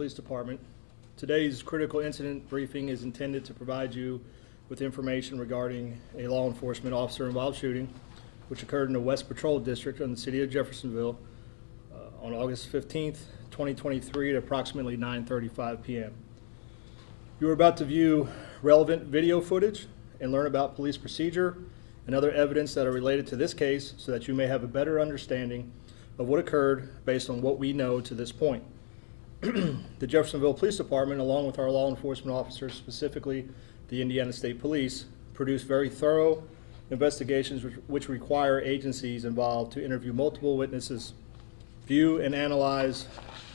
Police Department. Today's critical incident briefing is intended to provide you with information regarding a law enforcement officer-involved shooting which occurred in the West Patrol District in the city of Jeffersonville on August 15th, 2023 at approximately 9:35 p.m. You are about to view relevant video footage and learn about police procedure and other evidence that are related to this case so that you may have a better understanding of what occurred based on what we know to this point. The Jeffersonville Police Department, along with our law enforcement officers, specifically the Indiana State Police, produce very thorough investigations which require agencies involved to interview multiple witnesses, view and analyze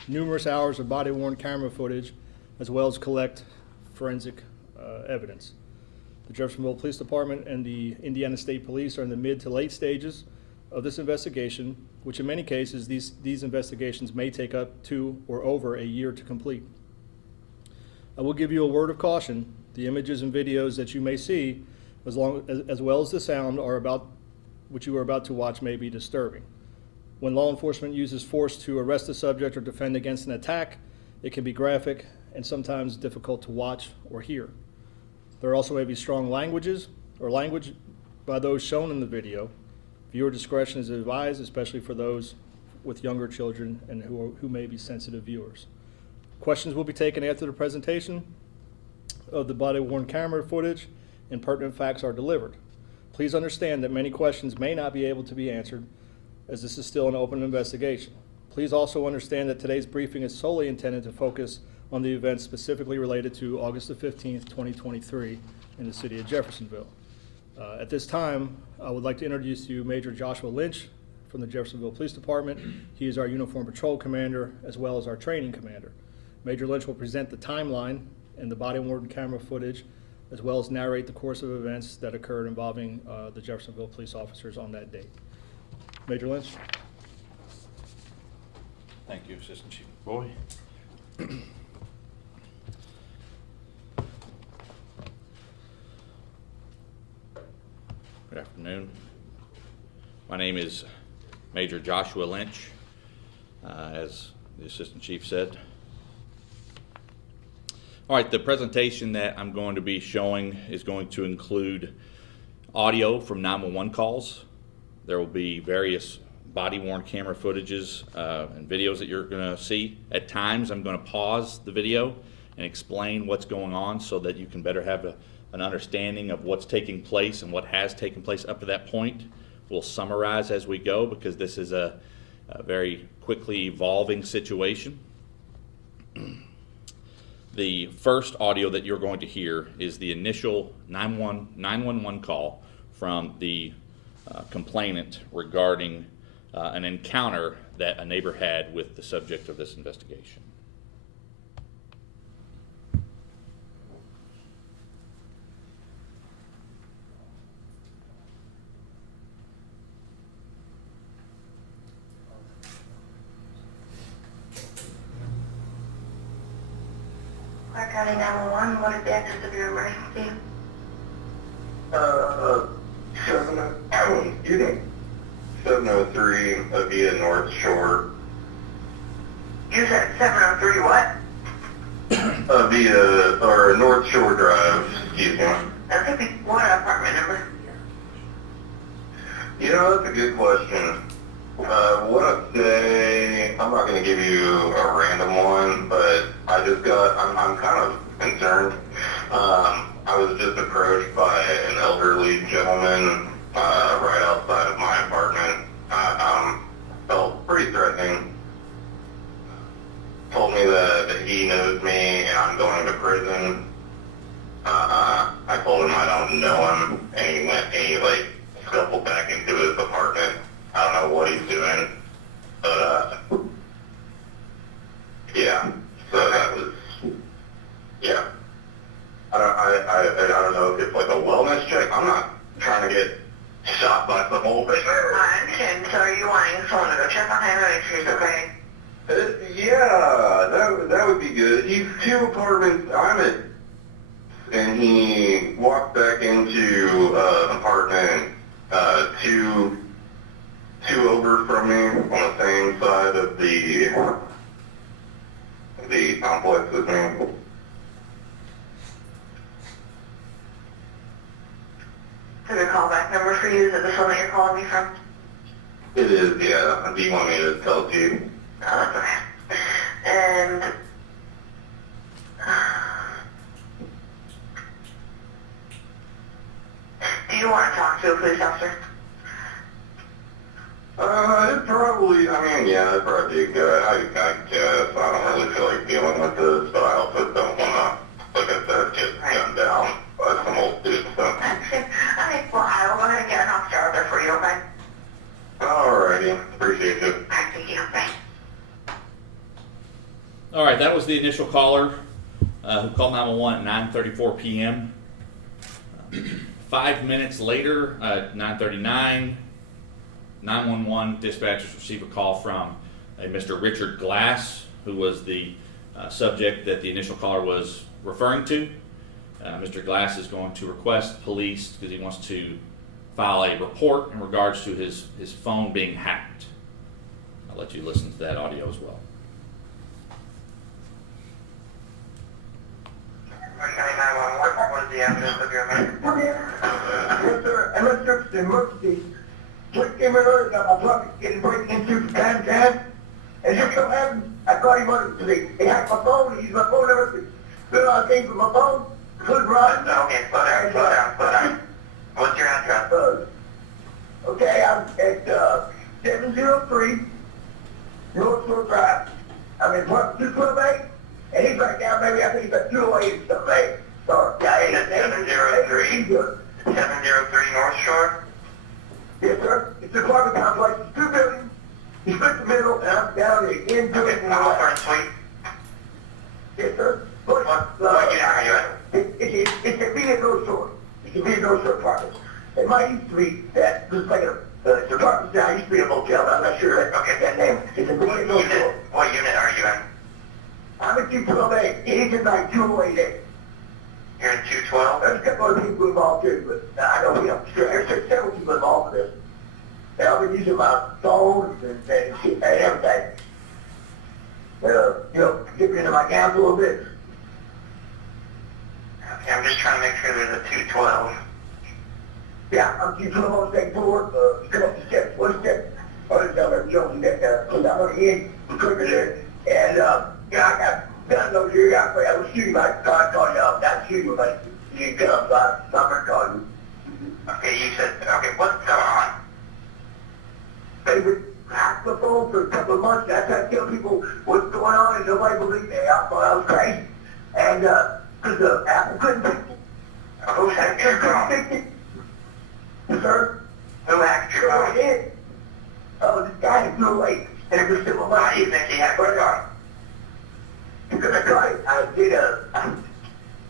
numerous hours of body-worn camera footage, as well as collect forensic evidence. The Jeffersonville Police Department and the Indiana State Police are in the mid to late stages of this investigation, which in many cases these investigations may take up to or over a year to complete. I will give you a word of caution. The images and videos that you may see, as well as the sound which you are about to watch, may be disturbing. When law enforcement uses force to arrest a subject or defend against an attack, it can be graphic and sometimes difficult to watch or hear. There also may be strong language by those shown in the video. Viewer discretion is advised, especially for those with younger children and who may be sensitive viewers. Questions will be taken after the presentation of the body-worn camera footage and pertinent facts are delivered. Please understand that many questions may not be able to be answered, as this is still an open investigation. Please also understand that today's briefing is solely intended to focus on the events specifically related to August the 15th, 2023 in the city of Jeffersonville. At this time, I would like to introduce to you Major Joshua Lynch from the Jeffersonville Police Department. He is our uniform patrol commander as well as our training commander. Major Lynch will present the timeline and the body-worn camera footage, as well as narrate the course of events that occurred involving the Jeffersonville police officers on that date. Major Lynch. Thank you, Assistant Chief Boy. Good afternoon. My name is Major Joshua Lynch, as the Assistant Chief said. All right, the presentation that I'm going to be showing is going to include audio from 911 calls. There will be various body-worn camera footages and videos that you're going to see. At times, I'm going to pause the video and explain what's going on so that you can better have an understanding of what's taking place and what has taken place up to that point. We'll summarize as we go because this is a very quickly evolving situation. The first audio that you're going to hear is the initial 911 call from the complainant regarding an encounter that a neighbor had with the subject of this investigation. Clark County 911, what is the address of your emergency? Excuse me. 703 Avia North Shore. You said 703 what? Avia, or North Shore Drive, excuse me. That could be what apartment number? You know, that's a good question. What I'd say, I'm not going to give you a random one, but I'm kind of concerned. I was just approached by an elderly gentleman right outside of my apartment. Felt pretty threatening. Told me that he knows me and I'm going to prison. I told him I don't know him, and he scuffled back into his apartment. I don't know what he's doing, but yeah. So that was, yeah. I don't know if it's like a wellness check. I'm not trying to get shot by some old person. I understand. So are you wanting someone to go check on him and make sure he's okay? Yeah, that would be good. He's 2 apartments. I'm at, and he walked back into an apartment two over from me on the same side of the the complex with me. Is there a callback number for you? Is it this one that you're calling me from? It is, yeah. Do you want me to tell it to you? Oh, that's okay. And do you want to talk to a police officer? It probably, I mean, yeah, it'd probably be good. I guess. I don't really feel like dealing with this, but I also don't want to, like I said, get gunned down by some old dude, so. Okay. Well, I will go ahead and get an officer out there for you, okay? Alrighty. Appreciate it. Alright, thank you. Bye. All right, that was the initial caller who called 911 at 9:34 p.m. 5 minutes later, 9:39, 911 dispatchers received a call from a Mr. Richard Glass, who was the subject that the initial caller was referring to. Mr. Glass is going to request police because he wants to file a report in regards to his phone being hacked. I'll let you listen to that audio as well. County 911, what is the address of your emergency? Yes, sir. I'm a service emergency. Just came in early, got my truck getting breaking into from time to time. And just so happened, I caught him on it today. He hacked my phone, he used my phone and everything. Then I came from my phone, couldn't run. Okay, slow down. What's your address? Okay, I'm at 703 North Shore Drive. I'm in part 212A, and he's right down, maybe I think he's at 208 or something. Sorry. Yeah, 703 North Shore? Yes, sir. It's an apartment complex. It's 2 buildings. You split the middle, and I'm down the end to it. First suite? Yes, sir. What unit are you in? It's a vehicle store. It's a vehicle store apartment. It might used to be that, just like it's a apartment now, it used to be a motel, but I'm not sure that name. It's a vehicle store. What unit are you in? I'm at 212A. He's in like 208A. You're in 212? There's a couple other people involved too, but I don't think I'm sure. There's several people involved in this. I've been using my phone and everything. Get me into my account a little bit. Okay, I'm just trying to make sure there's a 212. Yeah, I'm 212 on the second floor. You come up the steps, one step. Other down there, Jones, comes out on the end, quicker there. And, I got guns over here. I was shooting my car, called you out. Not shooting, but you guns. I'm going to call you. Okay, you said, okay, what's going on? They would hack the phone for a couple of months. I tried to tell people what's going on, and nobody believed me. I thought I was crazy. And, because Apple couldn't fix it. Who hacked your phone? Yes, sir. Who hacked your Sure, I phone? did. This guy is no way. And it was simple. Why do you think he hacked your phone? Because I got it.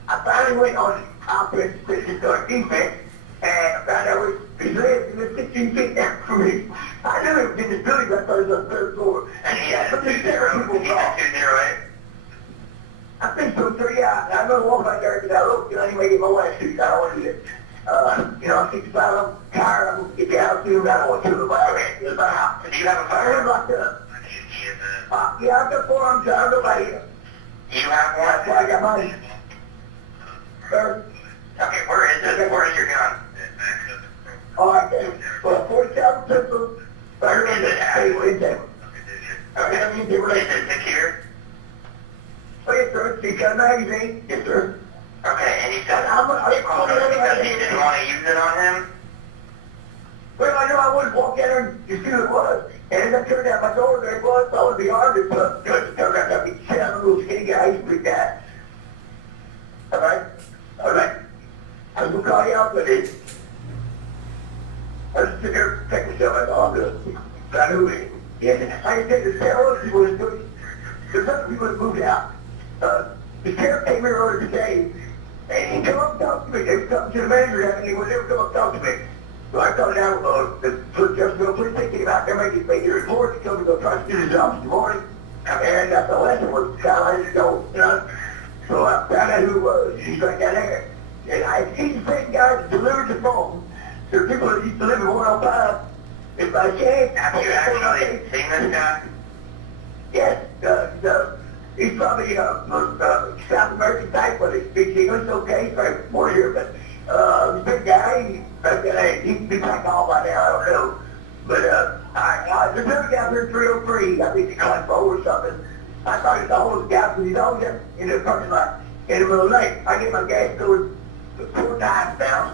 I finally went on offense, to start defense, and I found out he lived in the 16 feet down from me. I knew he was in the building, but I thought he was on the third floor. And he had But there's several people he had involved. 208? I think so, sir, yeah. I'm going to walk back there because I look, anyway, get my wife's suit. I don't want to do it. I'm 65, I'm tired, I'm going to get the house soon. I don't want to do it, but I ran to my house. Do you have a I firearm? heard like yeah, I've got forearms, I don't know about you. You have one? That's why I got mine. Sir? Okay, where is it? Where is your gun? All right, then. Well, 47 pistol. Where is it at? Okay. Okay. Is it secure? Oh, yes, sir. It's got a magazine. Yes, sir. Okay, and you said I'm you called us because you didn't want to use it on him? Well, I know I wouldn't walk in there and see who it was. And as I turned out my door, there it was. I would be armed, but it turned out to be 7 little skinny guy. He's pretty bad. All right? All right. I was going to call you out, but it... I was sitting there, check myself, I thought, I'm good. I knew it. Yeah, I didn't take the steroids, people was doing. There's other people that moved out. The sheriff came here earlier today, and he come up and talked to me. They were talking to the manager, and he would never come up and talk to me. So I called down, the Jeffersonville Police, they came out there, making a report. They told me to go try to do the job this morning. And I thought, well, that's what I just go, So I found out who it was. He's right down there. And he's the same guy that delivered the phone. There are people that used to live in 105. If I can, Have you actually seen this guy? yes, he's probably South American type, but he speaks English okay, so more here, but he's a big guy, he's been back all by now, I don't know. But there's another guy here in 303, I think he climbed over or something. I thought he saw those guys, because he's always in the parking lot in the middle of the night. I get my gas going 4 times now.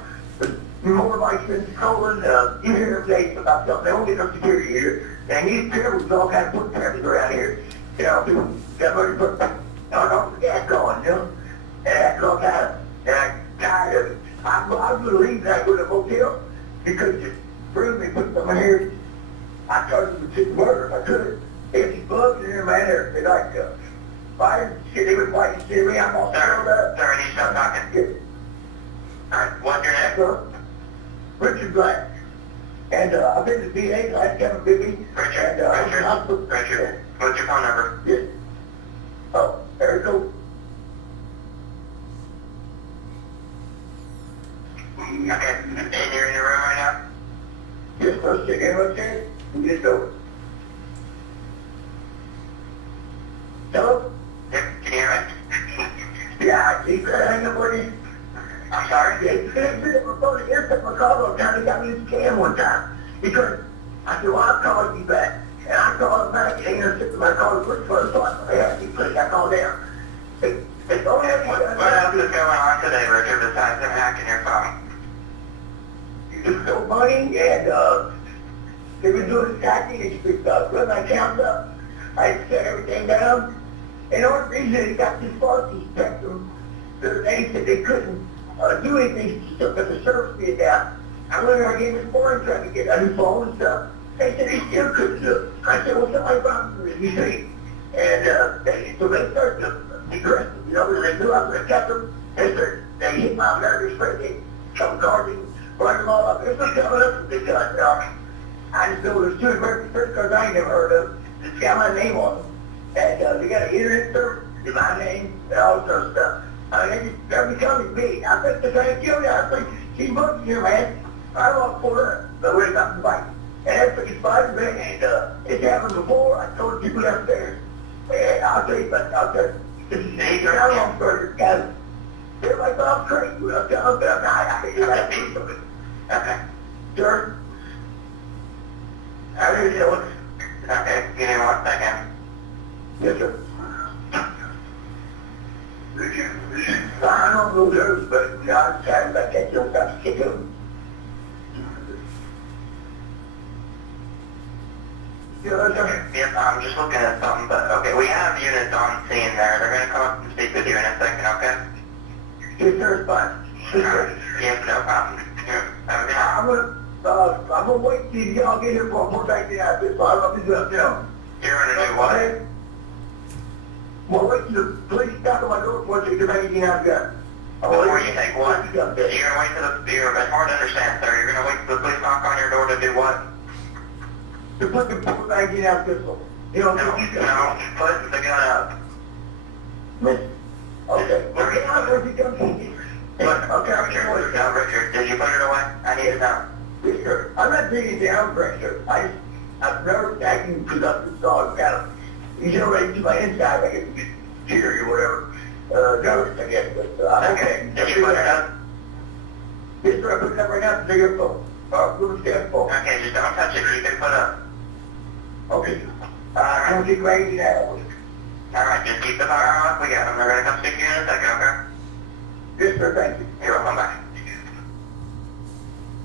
More license, stolen, you hear them say about something, they won't get no security here. And these terribles all kind of put terribles around here. You know, people got ready to put the gas going, you know. And that's all kind of, and I'm tired of it. I was going to leave that with a motel because it proved me put someone here. I charged them with 6 murders, I could. If you bugs in here, man, they're like, fire, shit, they would fight and shit me, I'm all stirred up. Sir, I need to stop talking. Yeah. Alright, what's your name? So, Richard Black. And I've been to VA, I had Kevin Bibby. Richard, Richard, what's your phone number? Yes. Oh, there we go. Okay, and you're in your room right now? Yes, first thing in upstairs, you just go. Hello? Yep, can you hear me? Yeah, I see that hang up on you. I'm sorry? Yeah, you can't do that before the air took my call on time. He got me this scam one time. Because I said, well, I'll call you back. And I called him back, and he intercepted my call to look for the thought. Yeah, he put that call down. It's only What else is going on today, Richard, besides them hacking your phone? It's so funny, and they've been doing this hacking, it's been putting my accounts up. I set everything down. And the only reason they got this far, these spectrum, they said they couldn't do anything to put the service fee down. I went there again this morning trying to get a new phone and stuff. They said they still couldn't do it. I said, well, somebody brought me you see. And so they started to be aggressive, you know, they knew I was going to catch them. They hit my American Express, they come cars and brought them all up. They're still coming up with big guns, you know. I just know there's 2 American Express cars I ain't never heard of. It's got my name on them. And they got an internet service, with my name, and all this other stuff. I mean, they're becoming big. I think they're trying to kill me. I think she's bugging here, man. I lost 400, but we're not to fight. And that's what spider man, and it's happened before. I told people upstairs. And I'll tell you, but I'll tell you, this is a long story, guys. Everybody thought I'm crazy, but I'm telling them I'm not. I think you got to do something. Okay. Sure. How are you doing? Okay, give me 1 second. Yes, sir. I don't know those, but I'm tired about that. You don't got to kick them. Yep, I'm just looking at something, but okay, we have units on scene there. They're going to come up and speak with you in a second, okay? Yes, sir, it's fine. Yes, sir. Yep, no problem. Here, have a good night. I'm gonna wait till y'all get here for a more back to out this, so I don't know if he's up now. You're going to do what? Well, wait till the police knock on my door for you to make it out gun. Before you take what? You're going to wait till it's hard to understand, sir. You're going to wait till the police knock on your door to do what? To put the full magazine out pistol. You know, No, put the gun up. Okay. Okay, I'm going to come to you. Okay, Richard, no, Richard, did you put it away? I need to know. Yes, sir. I'm not digging down, Richard. I've never acting because I've been dog kind of. He's already to my inside, like it's cheery or whatever. Nervous, I guess, but Okay, did you put it up? Yes, sir, I put it up right now to figure phone. Little stand phone. Okay, just don't touch it. Keep it put up. Okay. I'm going to get ready now. Alright, just keep the fire off. We got them. They're going to come stick you in a second, okay? Yes, sir, thank you. You're welcome. Bye.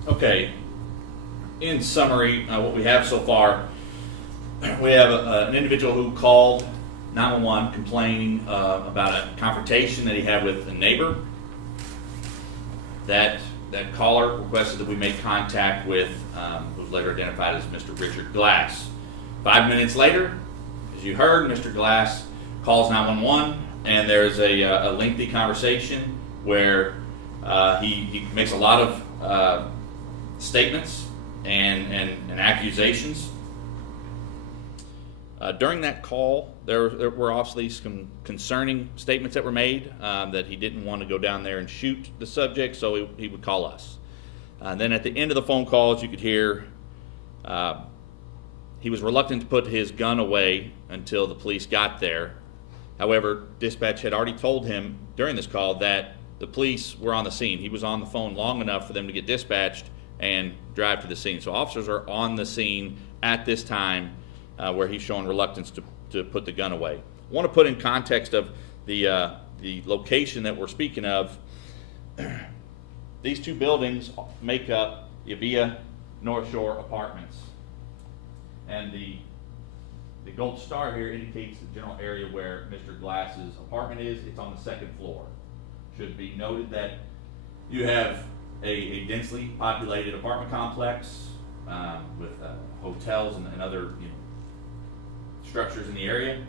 Okay, in summary, what we have so far, we have an individual who called 911 complaining about a confrontation that he had with a neighbor. That caller requested that we make contact with, who was later identified as Mr. Richard Glass. 5 minutes later, as you heard, Mr. Glass calls 911, and there's a lengthy conversation where he makes a lot of statements and accusations. During that call, there were obviously some concerning statements that were made, that he didn't want to go down there and shoot the subject, so he would call us. And then at the end of the phone calls, you could hear he was reluctant to put his gun away until the police got there, However, dispatch had already told him during this call that the police were on the scene. He was on the phone long enough for them to get dispatched and drive to the scene. So officers are on the scene at this time where he's showing reluctance to put the gun away. I want to put in context of the location that we're speaking of. These two buildings make up Yavia North Shore Apartments. And the gold star here indicates the general area where Mr. Glass's apartment is. It's on the second floor. Should be noted that you have a densely populated apartment complex with hotels and other structures in the area,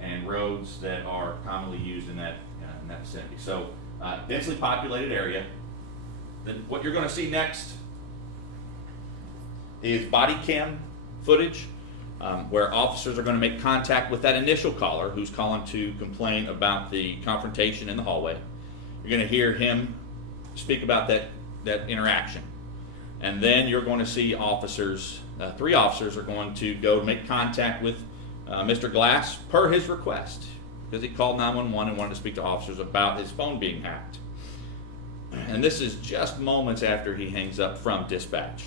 and roads that are commonly used in that vicinity. So densely populated area. Then what you're going to see next is body cam footage where officers are going to make contact with that initial caller who's calling to complain about the confrontation in the hallway. You're going to hear him speak about that interaction. And then you're going to see officers, 3 officers are going to go make contact with Mr. Glass per his request, because he called 911 and wanted to speak to officers about his phone being hacked. And this is just moments after he hangs up from dispatch.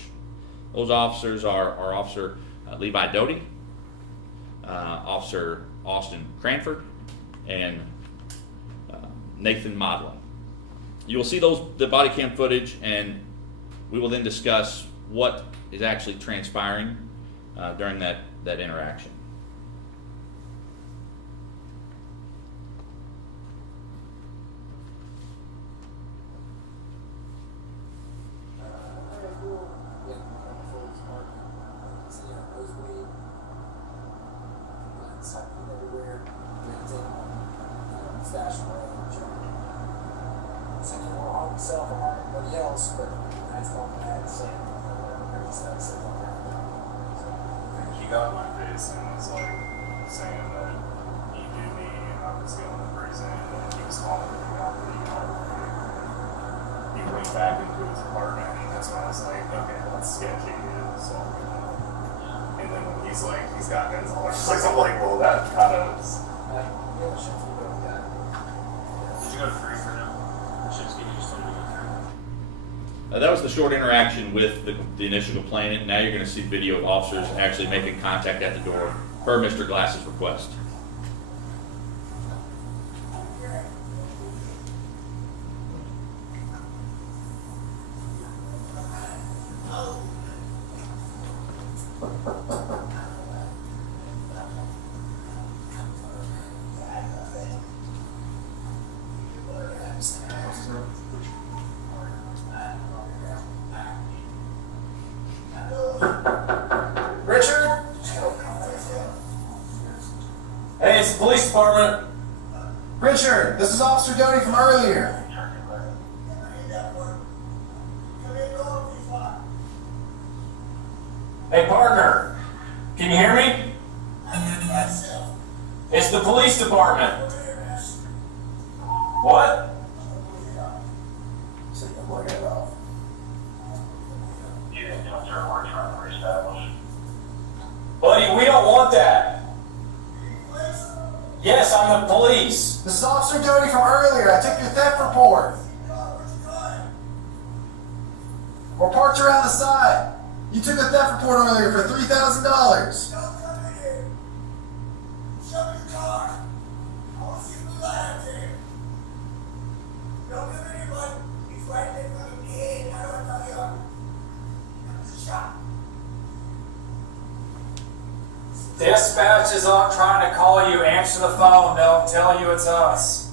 Those officers are Officer Levi Doty, Officer Austin Cranford, and Nathan Modlin. You will see the body cam footage, and we will then discuss what is actually transpiring during that interaction. He got in my face and was like saying that he knew me and I was going to prison, and he was following me out the He went back into his apartment, and that's when I was like, okay, that's sketchy. So, and then when he's like, he's got guns all over his place, I'm like, well, that kind of. Did you go to 3 for now? That was the short interaction with the initial complainant. Now you're going to see video of officers actually making contact at the door per Mr. Glass's request. Richard? Hey, it's the police department. Richard, this is Officer Doty from earlier. Hey, partner. Can you hear me? It's the police department. What? Buddy, we don't want that. Yes, I'm the police. This is Officer Doty from earlier. I took your theft report. We're parked around the side. You took a theft report earlier for $3,000. Dispatch is on trying to call you. Answer the phone. They'll tell you it's us.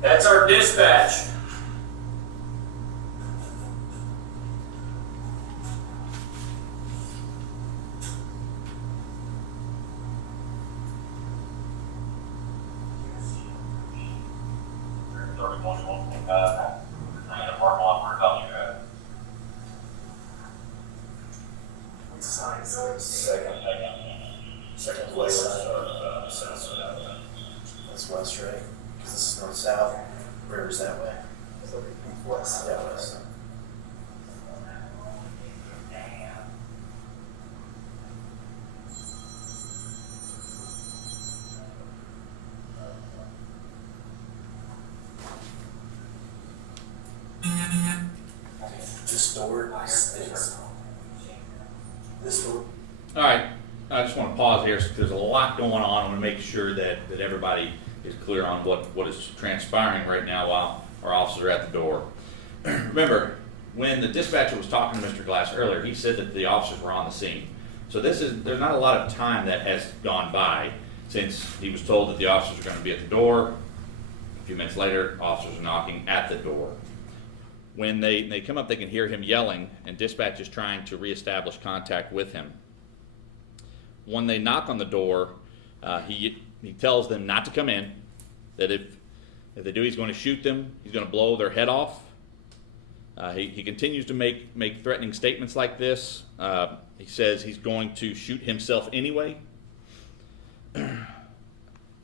That's our dispatch. Second west side or south. That's west, right? Because this is north-south. River's that way. West. Yeah, west. This door stinks. This door. All right, I just want to pause here. There's a lot going on. I want to make sure that everybody is clear on what is transpiring right now while our officers are at the door. Remember, when the dispatcher was talking to Mr. Glass earlier, he said that the officers were on the scene. So there's not a lot of time that has gone by since he was told that the officers are going to be at the door. A few minutes later, officers are knocking at the door. When they come up, they can hear him yelling, and dispatch is trying to reestablish contact with him. When they knock on the door, he tells them not to come in, that if they do, he's going to shoot them, he's going to blow their head off. He continues to make threatening statements like this. He says he's going to shoot himself anyway.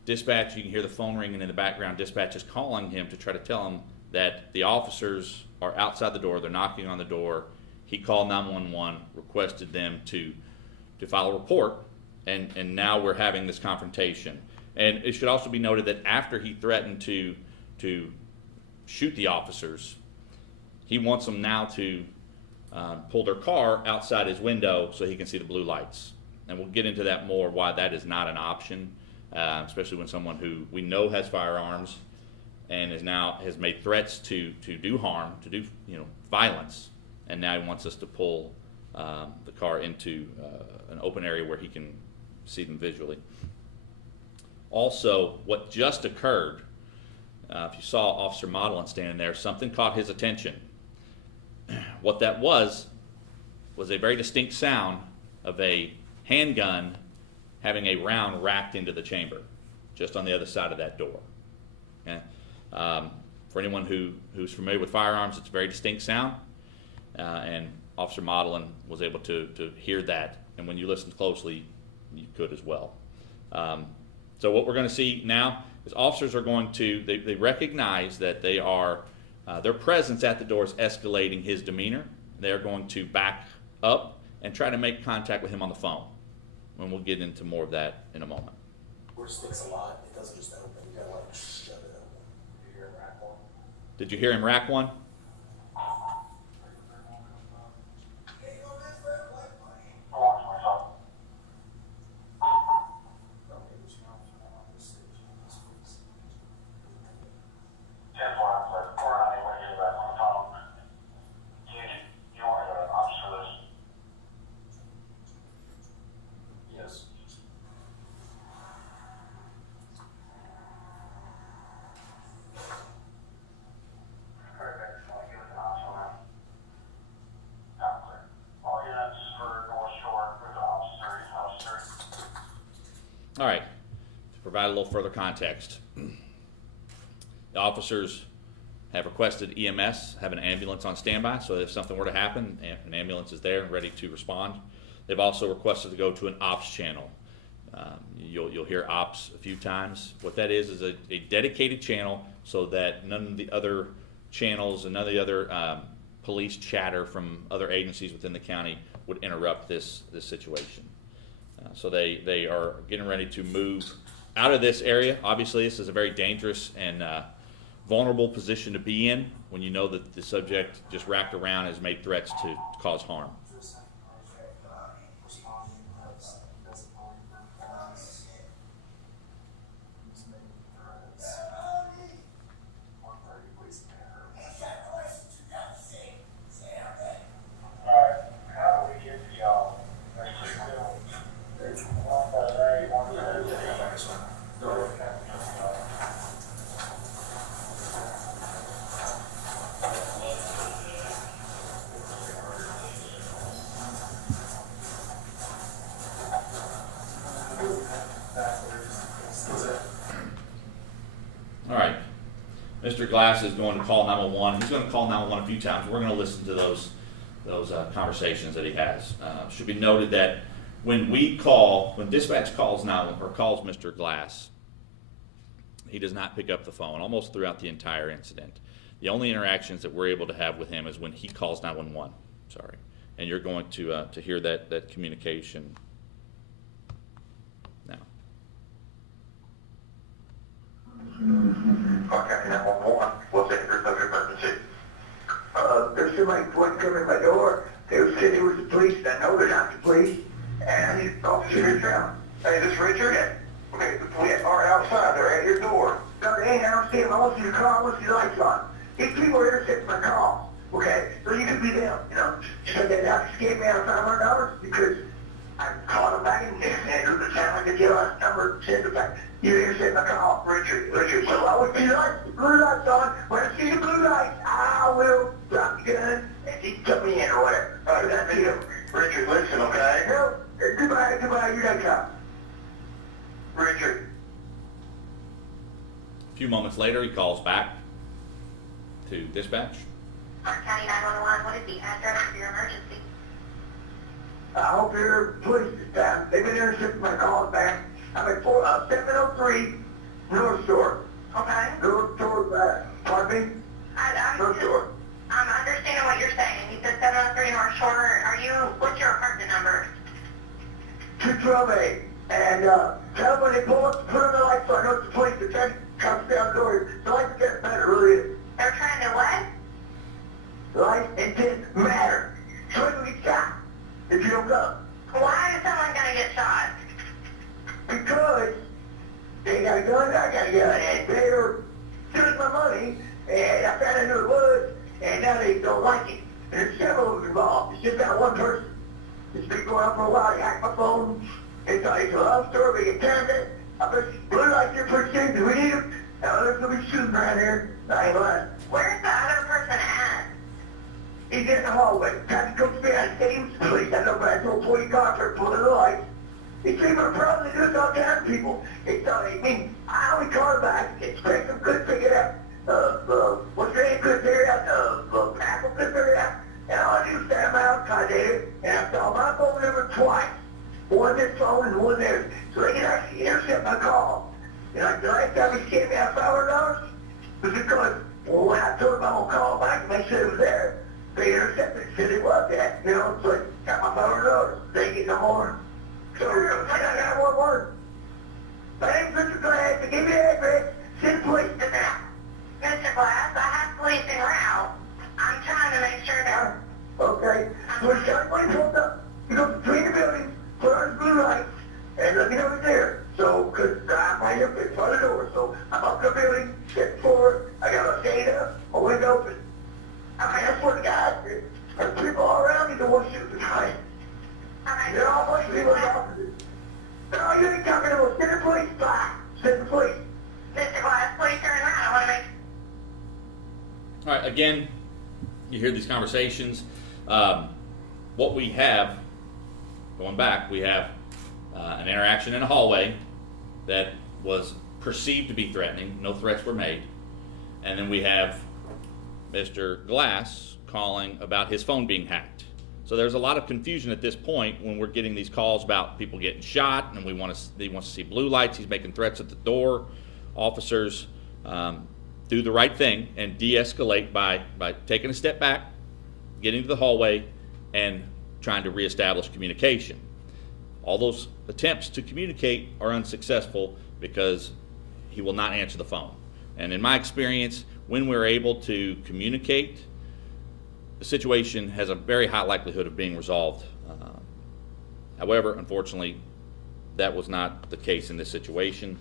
Dispatch, you can hear the phone ringing in the background. Dispatch is calling him to try to tell him that the officers are outside the door, they're knocking on the door. He called 911, requested them to file a report, and now we're having this confrontation. And it should also be noted that after he threatened to shoot the officers, he wants them now to pull their car outside his window so he can see the blue lights. And we'll get into that more, why that is not an option, especially when someone who we know has firearms and has made threats to do harm, to do violence, and now he wants us to pull the car into an open area where he can see them visually. Also, what just occurred, if you saw Officer Modeling standing there, something caught his attention. What that was a very distinct sound of a handgun having a round racked into the chamber, just on the other side of that door. Okay? For anyone who's familiar with firearms, it's a very distinct sound, and Officer Modeling was able to hear that, and when you listened closely, you could as well. So what we're going to see now is officers are going to, they recognize that their presence at the door is escalating his demeanor. They're going to back up and try to make contact with him on the phone, and we'll get into more of that in a moment. Door sticks a lot. It doesn't just open. You gotta shut it open. Did you hear him rack one? All right, to provide a little further context, the officers have requested EMS, have an ambulance on standby, so if something were to happen, an ambulance is there and ready to respond. They've also requested to go to an ops channel. You'll hear ops a few times. What that is a dedicated channel so that none of the other channels and none of the other police chatter from other agencies within the county would interrupt this situation. So they are getting ready to move out of this area. Obviously, this is a very dangerous and vulnerable position to be in when you know that the subject just racked around and has made threats to cause harm. Mr. Glass is going to call 911. He's going to call 911 a few times. We're going to listen to those conversations that he has. Should be noted that when dispatch calls calls Mr. Glass, he does not pick up the phone almost throughout the entire incident. The only interactions that we're able to have with him is when he calls 911. Sorry, and you're going to hear that communication now. Okay, 911. What's the interest of your emergency? There's somebody wanting to come in my door. They were saying it was the police, and I know they're not the police. And I need Officer Brown. Hey, this Richard? Yeah. Okay, the police are outside. They're at your door. No, they ain't. I don't see them. I want you to call. I want you to lights on. These people are intercepting my call. Okay? So you can be them, you know. So they have to scare me out of $500 because I called them back and the sound like a jailhouse number said the fact you intercept my call. Richard, So I want you lights, blue lights on. When I see the blue lights, I will drop the gun and you come in or whatever. All right, That's you. Richard, listen, okay? No, goodbye, you're done, cop. Richard. A few moments later, he calls back to dispatch. Clark County 911, what is the address of your emergency? I hope you're police this time. They've been intercepting my calls back. I'm at 703 North Shore. Okay. North Shore, pardon me? North Shore. I'm understanding what you're saying. You said 703 North Shore. What's your apartment number? 212A. And tell them when they pull up, put on the lights so I know it's the police. They're trying to come down the door. The lights get better, really is. They're trying to what? The lights, it didn't matter. Someone will get shot if you don't go. Why is someone going to get shot? Because they got a gun, I got a gun, and they're stealing my money, and I found out who it was, and now they don't like it. And there's several of them involved. It's just not one person. It's been going on for a while. They hacked my phone. It's a love story. They get turned in. I bet you blue lights here pretty soon. Do we need them? Now, there's going to be shooting around here. I ain't lying. Where's the other person at? He's in the hallway. Time to come to me. I said he was the police. I know, but I told 40 cops are pulling the lights. It's even a problem. They do this all the time, people. It's I mean, I only call back. Expect them could figure it out. What's your name could figure it out? Apple could figure it out. And all I do is stand out, contact and I saw my phone number twice. One this phone and one there. So they can actually intercept my call. And like the last time he scared me out $500 was because, well, when I told him I won't call back and make sure it was there, they intercepted, said it was that. You know, so I got my $500. They get no more. So I got one word. My name's Mr. Glass. Give me the address. Send police to now. Mr. Glass, I have police en route. I'm trying to make sure that... Okay. So when somebody pulls up, you go between the buildings, put on his blue lights, and let me know it's there. So, because I'm right up in front of the door. So I'm up the building, step forward, I got my shade up, my window open. I mean, that's what the guys do. There's people all around me that want to shoot the time. They're all bunch of people in the offices. No, you ain't talking to us. Send the police. Bye. Send the police. Mr. Glass, police are en route. I want to make... All right, again, you hear these conversations. What we have, going back, we have an interaction in a hallway that was perceived to be threatening. No threats were made. And then we have Mr. Glass calling about his phone being hacked. So there's a lot of confusion at this point when we're getting these calls about people getting shot, and he wants to see blue lights. He's making threats at the door. Officers do the right thing and de-escalate by taking a step back, getting to the hallway, and trying to reestablish communication. All those attempts to communicate are unsuccessful because he will not answer the phone. And in my experience, when we're able to communicate, the situation has a very high likelihood of being resolved. However, unfortunately, that was not the case in this situation.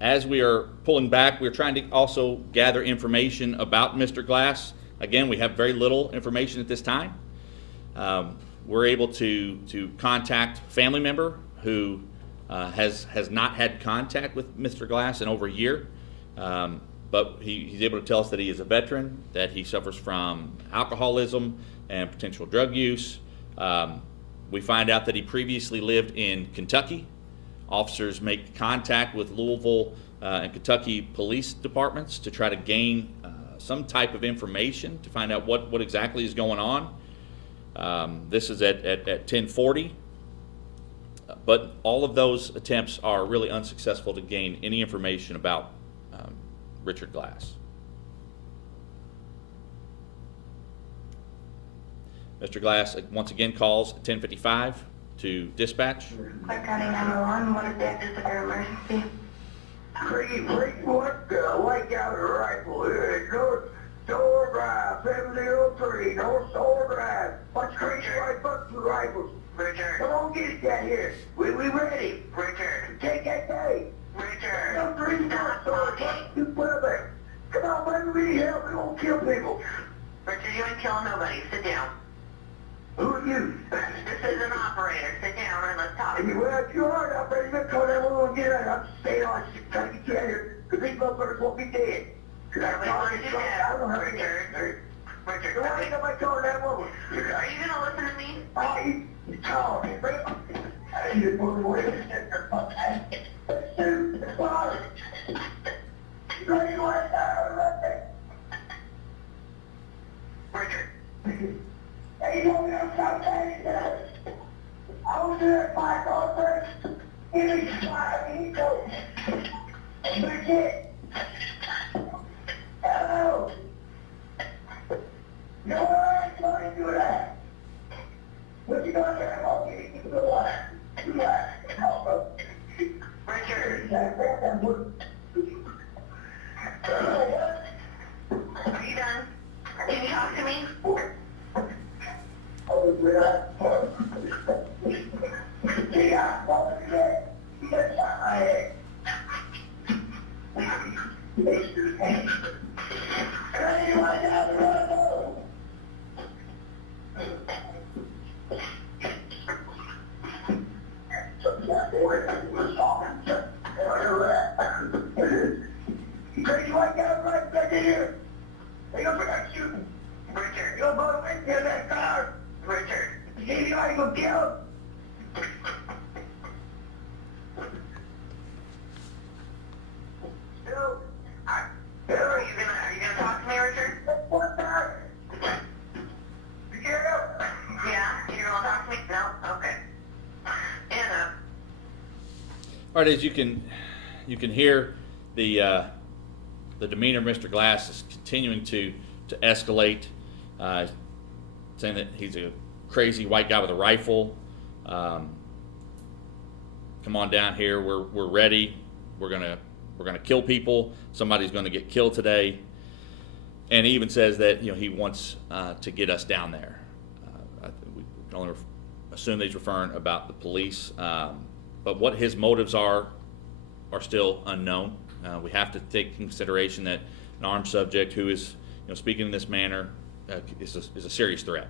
As we are pulling back, we're trying to also gather information about Mr. Glass. Again, we have very little information at this time. We're able to contact a family member who has not had contact with Mr. Glass in over a year, but he's able to tell us that he is a veteran, that he suffers from alcoholism and potential drug use. We find out that he previously lived in Kentucky. Officers make contact with Louisville and Kentucky police departments to try to gain some type of information to find out what exactly is going on. This is at 10:40, but all of those attempts are really unsuccessful to gain any information about Richard Glass. Mr. Glass once again calls at 10:55 to dispatch. Clark County 911, what is the address of your emergency? What white out a rifle here at North Store Drive, 7003, North Store Drive. What's crazy white bucks with rifles? Richard. Come on, get it down here. We ready. Richard. KKK. Richard. Come three North Store, 212 there. Come on, man, we need help. We won't kill people. Richard, you ain't killing nobody. Sit down. Who are you? This is an operator. Sit down and let's talk. Well, if you are an operator, you're going to want to get out. I'm staying on, trying to get you out here. Because these motherfuckers won't be dead. Because I'm talking to you. I don't know how to get Richard. So why ain't nobody calling that woman? Are you gonna listen to me? Oh, you call me, bro. I need to move away from that fuck ass. Dude, it's fine. You ready to let down right there? Richard. Hey, you want me to stop saying that? I will do it, Mike, all first. Give me some fire, I need to go. That's it. Hello. No, I ain't going to do that. What you gonna do? I'm gonna give you the water. You got it. Help us. Richard. Are you done? Can you talk to me? Oh, yeah, what was that? That's not my head. Can anyone down the road? Crazy white guy right back in here. They gonna protect you. Richard. You'll go into that car. Richard. You see anybody go kill? Still, Are you gonna talk to me, Richard? what's that? You get up. Yeah? You're gonna talk to me? No? Okay. Anna. All right, as you can hear, the demeanor of Mr. Glass is continuing to escalate, saying that he's a crazy white guy with a rifle. Come on down here. We're ready. We're gonna kill people. Somebody's gonna get killed today. And he even says that he wants to get us down there. We can only assume that he's referring about the police. But what his motives are still unknown. We have to take consideration that an armed subject who is speaking in this manner is a serious threat.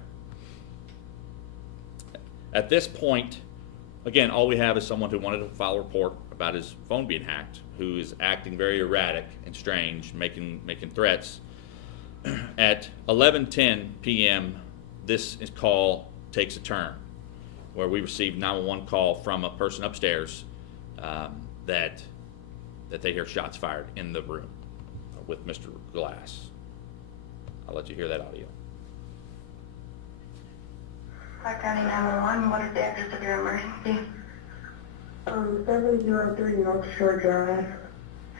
At this point, again, all we have is someone who wanted to file a report about his phone being hacked, who is acting very erratic and strange, making threats. At 11:10 p.m., this call takes a turn, where we received 911 call from a person upstairs that they hear shots fired in the room with Mr. Glass. I'll let you hear that audio. Clark County 911, what is the address of your emergency? 703 North Shore Drive.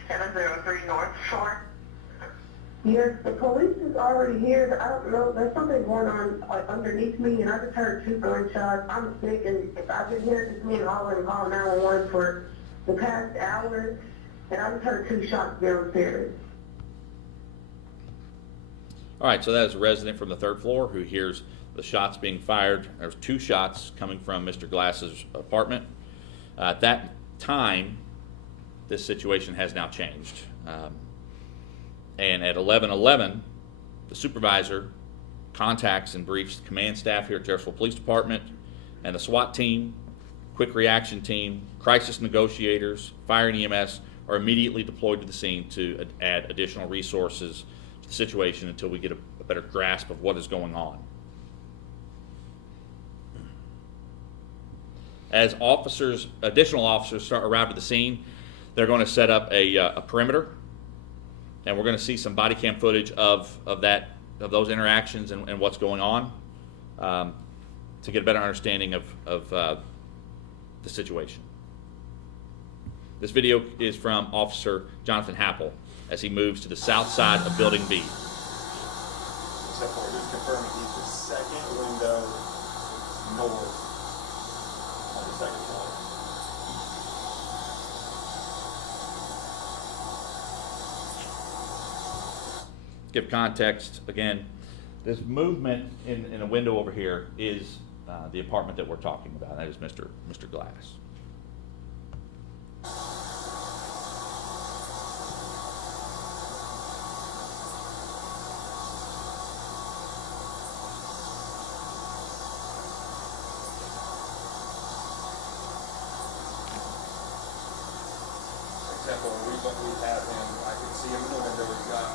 703 North Shore. Yes, the police is already here. I don't know. There's something going on underneath me, and I just heard 2 gunshots. I'm sick, and I've been hearing this man hollering, call 911 for the past hour, and I just heard 2 shots downstairs. All right, so that is a resident from the 3rd floor who hears the shots being fired. There's 2 shots coming from Mr. Glass's apartment. At that time, this situation has now changed. And at 11:11, the supervisor contacts and briefs command staff here at Jeffersonville Police Department and the SWAT team, quick reaction team, crisis negotiators, fire and EMS are immediately deployed to the scene to add additional resources to the situation until we get a better grasp of what is going on. As additional officers arrive at the scene, they're going to set up a perimeter, and we're going to see some body cam footage of those interactions and what's going on to get a better understanding of the situation. This video is from Officer Jonathan Happel as he moves to the south side of Building B. Except for just confirming he's the second window north on the second floor. Give context, again, this movement in a window over here is the apartment that we're talking about. That is Mr. Glass. Example, we have him, I can see him in the window, he's got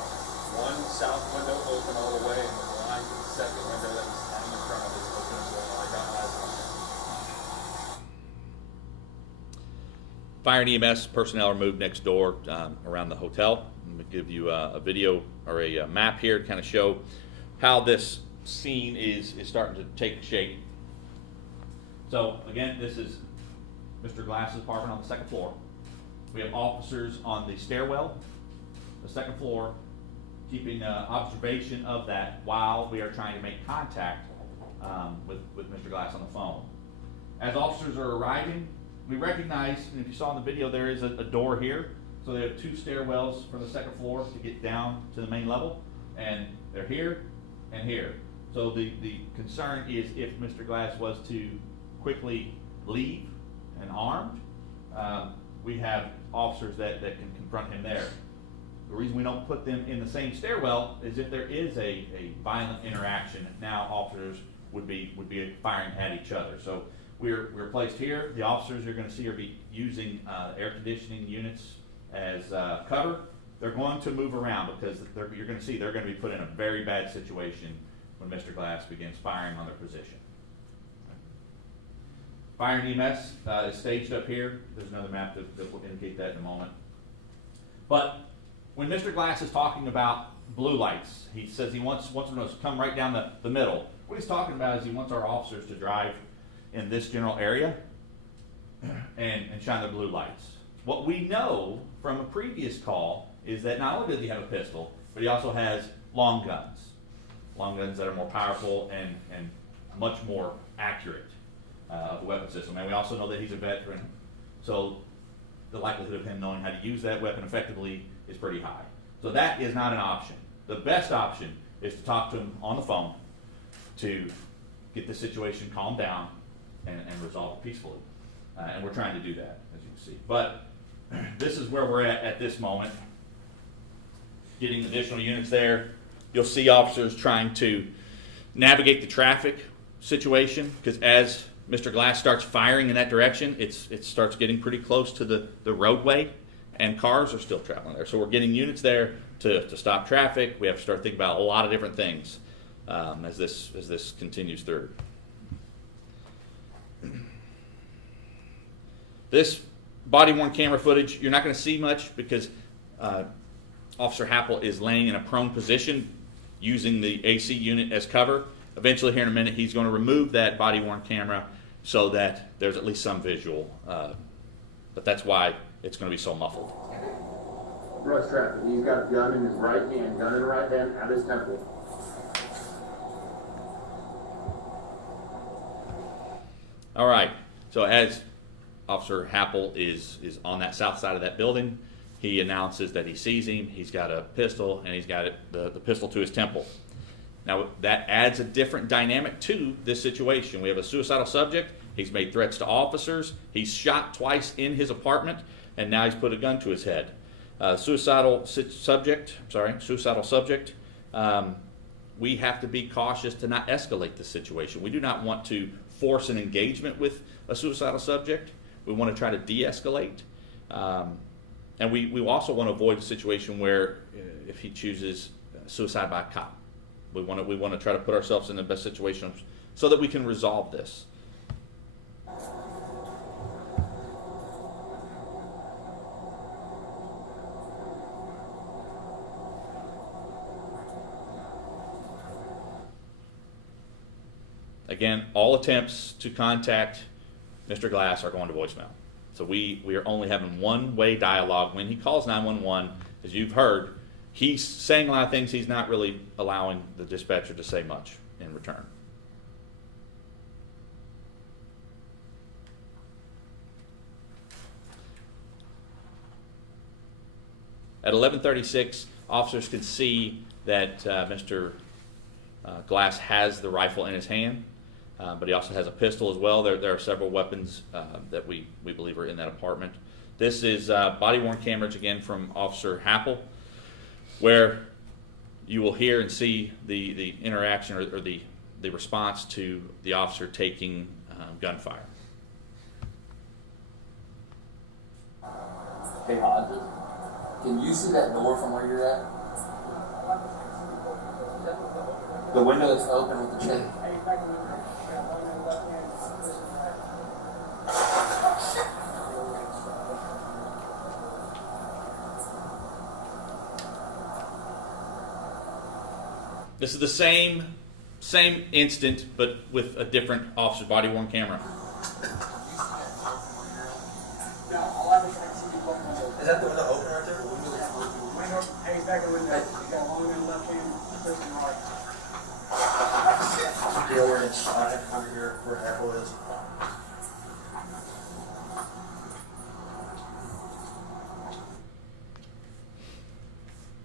one south window open all the way, and the line to the second window that was on the front is open as well. I got eyes on him. Fire and EMS personnel are moved next door around the hotel. I'm going to give you a video or a map here to kind of show how this scene is starting to take shape. So again, this is Mr. Glass's apartment on the second floor. We have officers on the stairwell, the second floor, keeping observation of that while we are trying to make contact with Mr. Glass on the phone. As officers are arriving, we recognize, and if you saw in the video, there is a door here. So they have two stairwells from the second floor to get down to the main level, and they're here and here. So the concern is if Mr. Glass was to quickly leave and armed, we have officers that can confront him there. The reason we don't put them in the same stairwell is if there is a violent interaction, now officers would be firing at each other. So we're placed here. The officers you're going to see are using air conditioning units as cover. They're going to move around because you're going to see they're going to be put in a very bad situation when Mr. Glass begins firing on their position. Fire and EMS is staged up here. There's another map that will indicate that in a moment. But when Mr. Glass is talking about blue lights, he says he wants them to come right down the middle. What he's talking about is he wants our officers to drive in this general area and shine their blue lights. What we know from a previous call is that not only does he have a pistol, but he also has long guns that are more powerful and much more accurate of the weapon system. And we also know that he's a veteran, so the likelihood of him knowing how to use that weapon effectively is pretty high. So that is not an option. The best option is to talk to him on the phone to get the situation calmed down and resolve it peacefully. And we're trying to do that, as you can see. But this is where we're at this moment. Getting additional units there. You'll see officers trying to navigate the traffic situation, because as Mr. Glass starts firing in that direction, it starts getting pretty close to the roadway, and cars are still traveling there. So we're getting units there to stop traffic. We have to start thinking about a lot of different things as this continues through. This body-worn camera footage, you're not going to see much because Officer Happel is laying in a prone position using the AC unit as cover. Eventually, here in a minute, he's going to remove that body-worn camera so that there's at least some visual. But that's why it's going to be so muffled. Rush traffic. He's got a gun in his right hand, gun in the right hand, at his temple. All right. So as Officer Happel is on that south side of that building, he announces that he sees him. He's got a pistol, and he's got the pistol to his temple. Now, that adds a different dynamic to this situation. We have a suicidal subject. He's made threats to officers. He's shot twice in his apartment, and now he's put a gun to his head. Suicidal subject. We have to be cautious to not escalate the situation. We do not want to force an engagement with a suicidal subject. We want to try to de-escalate. And we also want to avoid a situation where if he chooses suicide by a cop. We want to try to put ourselves in the best situation so that we can resolve this. Again, all attempts to contact Mr. Glass are going to voicemail. So we are only having one-way dialogue. When he calls 911, as you've heard, he's saying a lot of things. He's not really allowing the dispatcher to say much in return. At 11:36, officers can see that Mr. Glass has the rifle in his hand, but he also has a pistol as well. There are several weapons that we believe are in that apartment. This is body-worn cameras again from Officer Happel, where you will hear and see the interaction or the response to the officer taking gunfire. Hey, Hodges, can you see that door from where you're at? The window that's open with the chain. This is the same instant, but with a different officer's body-worn camera. Is that the window open right there? Hey, back in the window. You got one in the left hand, first and right. Yeah, we're inside over here where Apple is.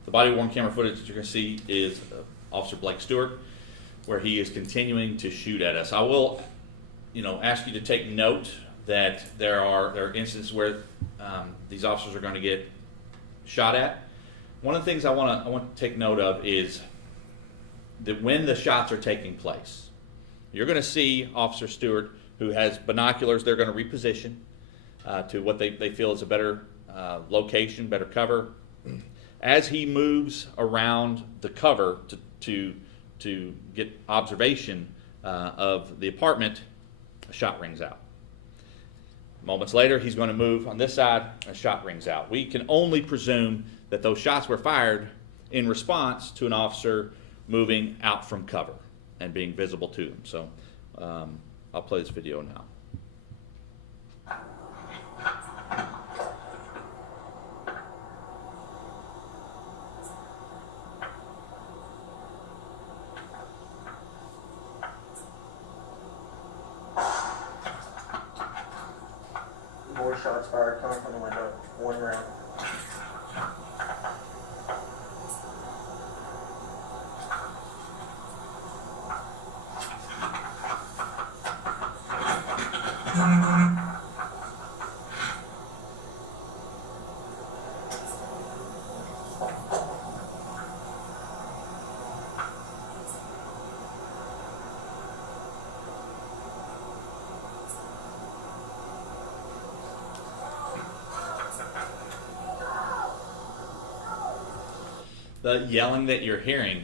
The body-worn camera footage that you're going to see is Officer Blake Stewart, where he is continuing to shoot at us. I will, ask you to take note that there are instances where these officers are going to get shot at. One of the things I want to take note of is that when the shots are taking place, you're going to see Officer Stewart, who has binoculars. They're going to reposition to what they feel is a better location, better cover. As he moves around the cover to get observation of the apartment, a shot rings out. Moments later, he's going to move on this side, a shot rings out. We can only presume that those shots were fired in response to an officer moving out from cover and being visible to them. So I'll play this video now. More shots fired coming from the window, one round. The yelling that you're hearing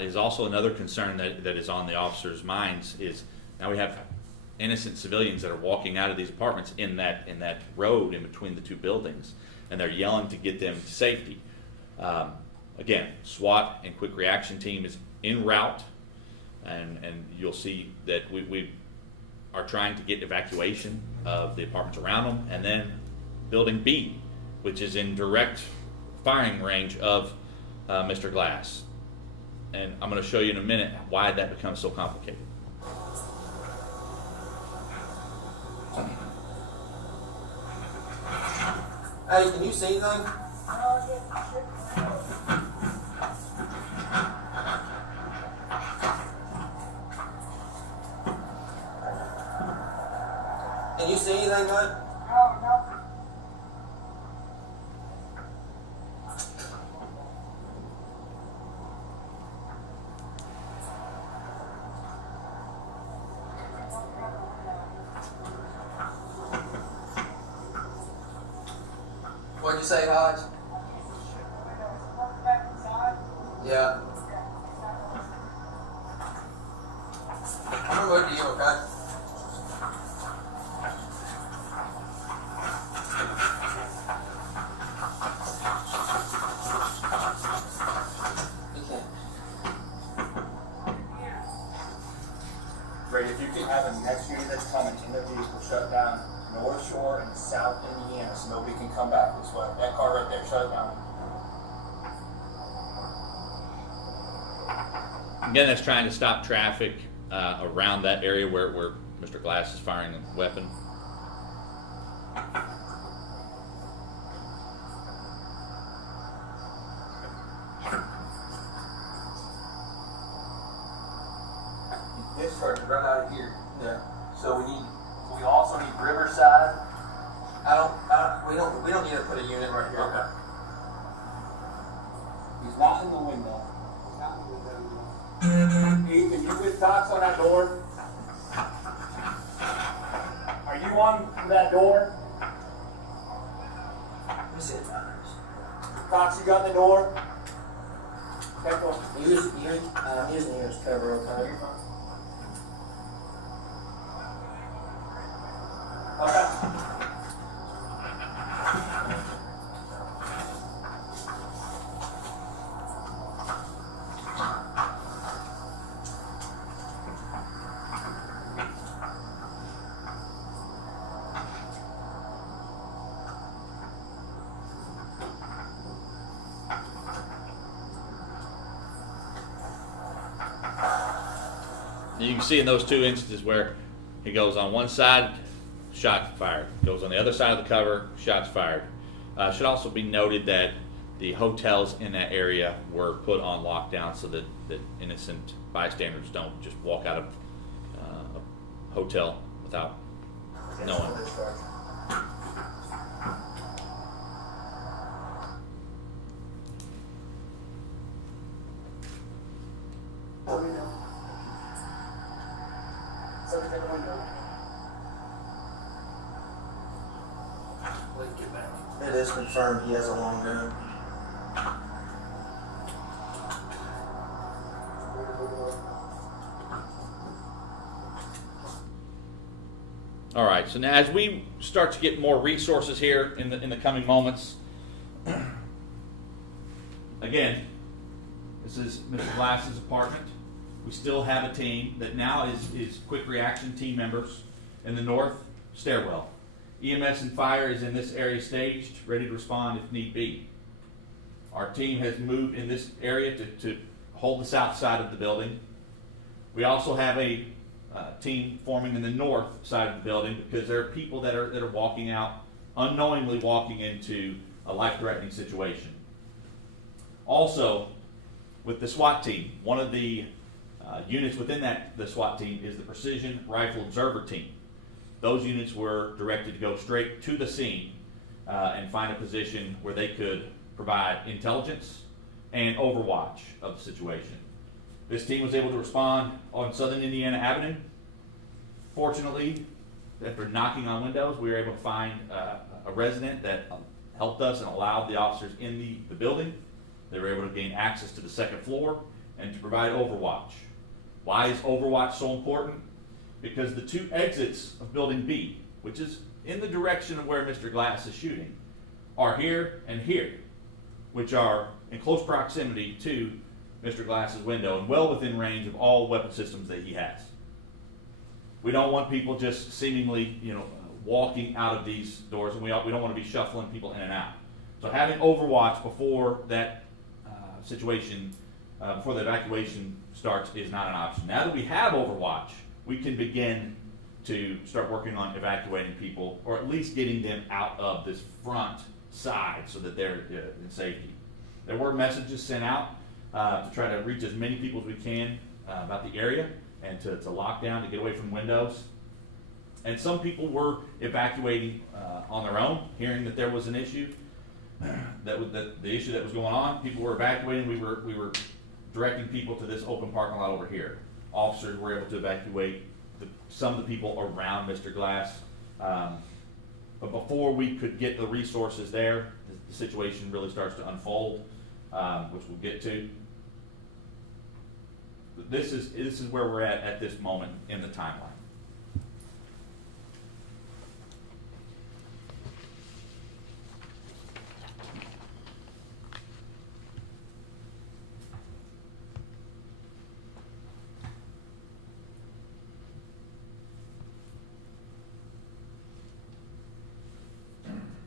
is also another concern that is on the officers' minds. Is now we have innocent civilians that are walking out of these apartments in that road in between the two buildings, and they're yelling to get them to safety. Again, SWAT and quick reaction team is en route, and you'll see that we are trying to get evacuation of the apartments around them, and then Building B, which is in direct firing range of Mr. Glass. And I'm going to show you in a minute why that becomes so complicated. Hey, can you see anything? Can you see anything, bud? What'd you say, Hodge? Yeah. I'm gonna move to you, okay? Ray, if have a next unit that's coming in the vehicle shut down North Shore and South Indiana, so nobody can come back this way. That car right there, shut it down. Again, that's trying to stop traffic around that area where Mr. Glass is firing a weapon. Discharge right out of here. Yeah. So we also need Riverside. We don't need to put a unit right here. Okay. He's not in the window. He's not in the window. Ethan, you put Cox on that door? Are you on that door? Let me see it. Cox, you got the door? I'm using here as cover, okay? Okay. You can see in those two instances where he goes on one side, shots fired. Goes on the other side of the cover, shots fired. Should also be noted that the hotels in that area were put on lockdown so that innocent bystanders don't just walk out of a hotel without knowing. It is confirmed he has a long gun. All right, so now as we start to get more resources here in the coming moments, again, this is Mr. Glass's apartment. We still have a team that now is quick reaction team members in the north stairwell. EMS and fire is in this area staged, ready to respond if need be. Our team has moved in this area to hold the south side of the building. We also have a team forming in the north side of the building because there are people that are walking out, unknowingly walking into a life-threatening situation. Also, with the SWAT team, one of the units within the SWAT team is the Precision Rifle Observer Team. Those units were directed to go straight to the scene and find a position where they could provide intelligence and overwatch of the situation. This team was able to respond on Southern Indiana Avenue. Fortunately, after knocking on windows, we were able to find a resident that helped us and allowed the officers in the building. They were able to gain access to the second floor and to provide overwatch. Why is overwatch so important? Because the two exits of Building B, which is in the direction of where Mr. Glass is shooting, are here and here, which are in close proximity to Mr. Glass's window and well within range of all weapon systems that he has. We don't want people just seemingly, walking out of these doors, and we don't want to be shuffling people in and out. So having overwatch before that situation, before the evacuation starts, is not an option. Now that we have overwatch, we can begin to start working on evacuating people, or at least getting them out of this front side so that they're in safety. There were messages sent out to try to reach as many people as we can about the area and to lock down, to get away from windows. And some people were evacuating on their own, hearing that there was an issue, the issue that was going on. People were evacuating. We were directing people to this open parking lot over here. Officers were able to evacuate some of the people around Mr. Glass. But before we could get the resources there, the situation really starts to unfold, which we'll get to. This is where we're at this moment in the timeline.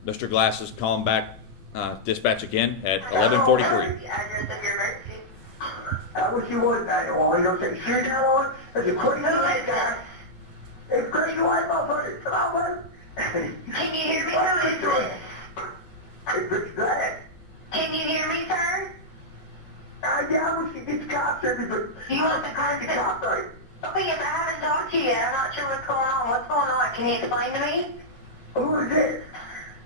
Mr. Glass is calling back dispatch again at 11:43. Address of your emergency. I wish you would, Daniel. You don't say shoot that one. There's a crazy white guy. It's crazy white motherfucker. Come on, man. Can you hear me? Who is this? It's Rich Glass. Can you hear me, sir? Yeah, I wish you get the cops in, but You want the car the cops, right? Okay, yes, I haven't talked to you yet. I'm not sure what's going on. What's going on? Can you explain to me? Who is this?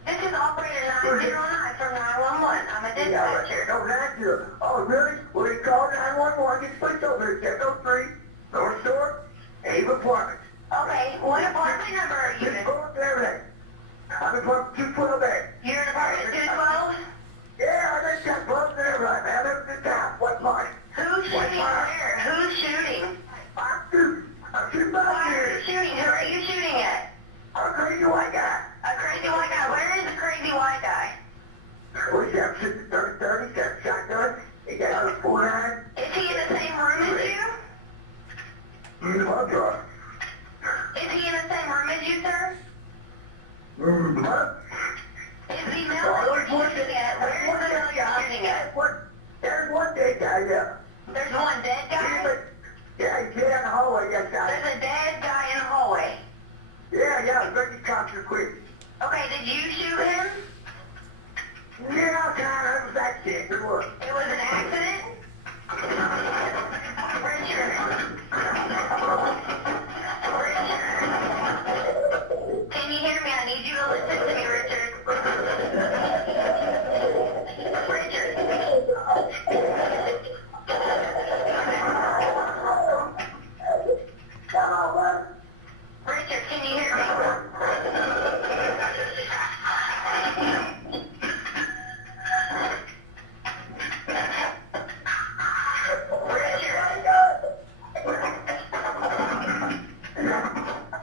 This is operator 909 from 911. I'm a dispatcher. No, that's you. Oh, really? Well, they called 911. Get switched over to 703 North Shore, Ave Apartments. Okay, what apartment number are you in? Just pull up everything. I'm in apartment 212 there. You're in apartment 212? Yeah, I just got buzzed there right now. That's the town. What's mine? Who's shooting where? Who's shooting? I'm shooting Why back are you here. shooting? Who are you shooting at? I'm a crazy white guy. A crazy white guy. Where is the crazy white guy? We got 30-30, got a shotgun. He got a 49. Is he in the same room as you? What? Is he in the same room as you, sir? What? Is he male that you're shooting at? Where is the male you're shooting at? There's one dead guy, yeah. There's one dead guy? Yeah, he's dead in the hallway, yes, guy. There's a dead guy in the hallway. Yeah, bring the cops are quick. Okay, did you shoot him? Yeah, kind of, it was that shit, it was. It was an accident? Richard. Can you hear me? I need you to listen to me, Richard. Come on, bud. Richard, can you hear me?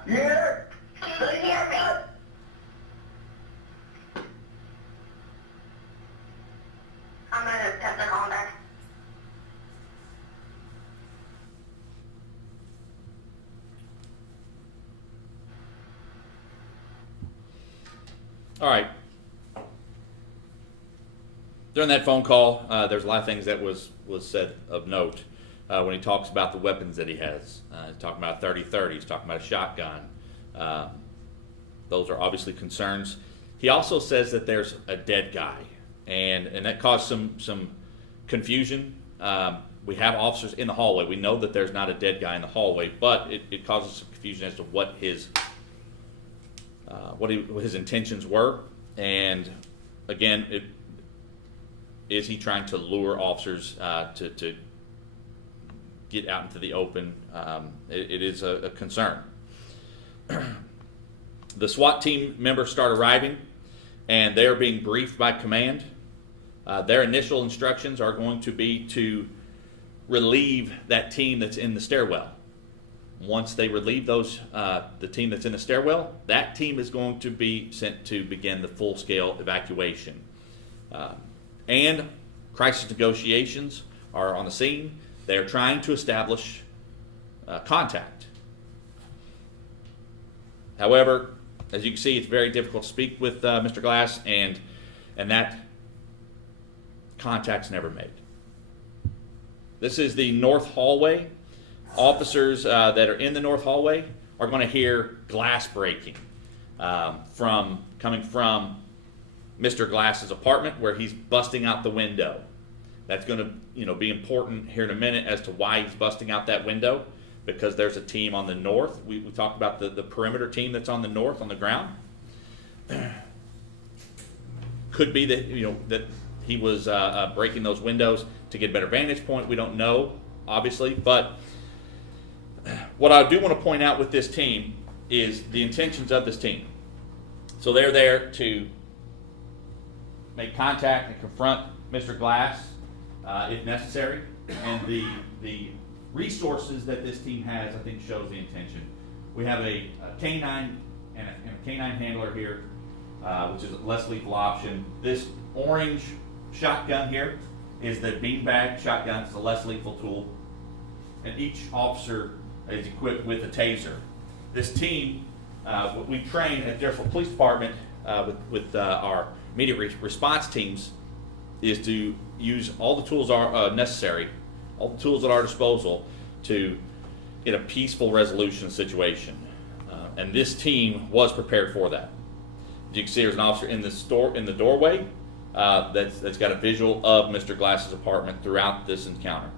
Yeah? Can you hear me? I'm gonna attempt to call back. All right. During that phone call, there's a lot of things that was said of note. When he talks about the weapons that he has, he's talking about a 30-30, he's talking about a shotgun. Those are obviously concerns. He also says that there's a dead guy, and that caused some confusion. We have officers in the hallway. We know that there's not a dead guy in the hallway, but it causes some confusion as to what his intentions were. And again, is he trying to lure officers to get out into the open? It is a concern. The SWAT team members start arriving, and they are being briefed by command. Their initial instructions are going to be to relieve that team that's in the stairwell. Once they relieve the team that's in the stairwell, that team is going to be sent to begin the full-scale evacuation. And crisis negotiations are on the scene. They are trying to establish contact. However, as you can see, it's very difficult to speak with Mr. Glass, and that contact's never made. This is the north hallway. Officers that are in the north hallway are going to hear glass breaking coming from Mr. Glass's apartment, where he's busting out the window. That's going to be important here in a minute as to why he's busting out that window, because there's a team on the north. We talked about the perimeter team that's on the north on the ground. Could be that he was breaking those windows to get a better vantage point. We don't know, obviously, but what I do want to point out with this team is the intentions of this team. So they're there to make contact and confront Mr. Glass if necessary, and the resources that this team has, I think, shows the intention. We have a canine and a canine handler here, which is a less lethal option. This orange shotgun here is the beanbag shotgun. It's a less lethal tool, and each officer is equipped with a taser. This team, we train at Jeffersonville Police Department with our immediate response teams is to use all the tools are necessary, all the tools at our disposal to get a peaceful resolution situation. And this team was prepared for that. As you can see, there's an officer in the doorway that's got a visual of Mr. Glass's apartment throughout this encounter.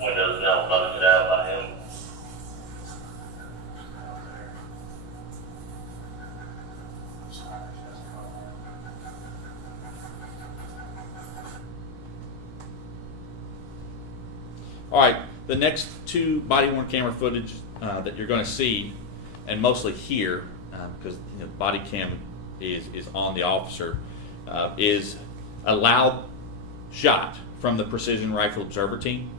Windows now busted out by him. All right, the next two body-worn camera footage that you're going to see, and mostly here, because the body cam is on the officer, is a loud shot from the Precision Rifle Observer team.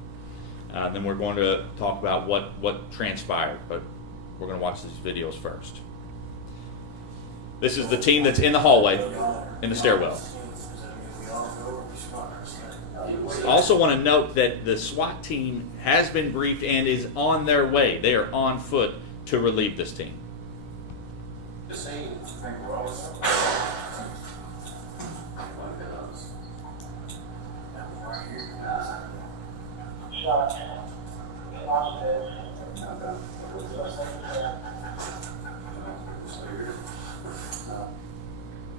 Then we're going to talk about what transpired, but we're going to watch these videos first. This is the team that's in the hallway, in the stairwell. I also want to note that the SWAT team has been briefed and is on their way. They are on foot to relieve this team.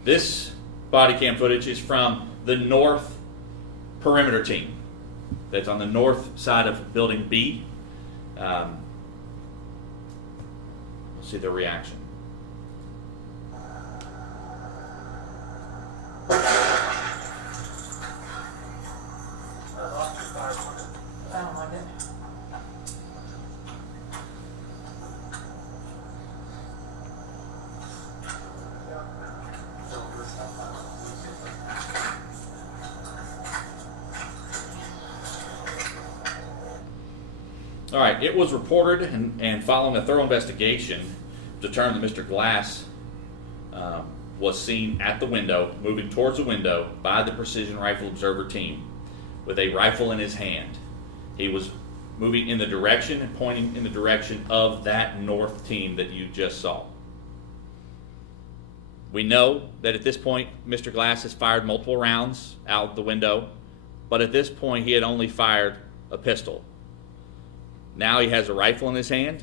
This body cam footage is from the north perimeter team that's on the north side of building B. We'll see their reaction. All right, it was reported and following a thorough investigation, determined that Mr. Glass was seen at the window, moving towards the window by the Precision Rifle Observer team with a rifle in his hand. He was moving in the direction and pointing in the direction of that north team that you just saw. We know that at this point, Mr. Glass has fired multiple rounds out the window, but at this point he had only fired a pistol. Now he has a rifle in his hand,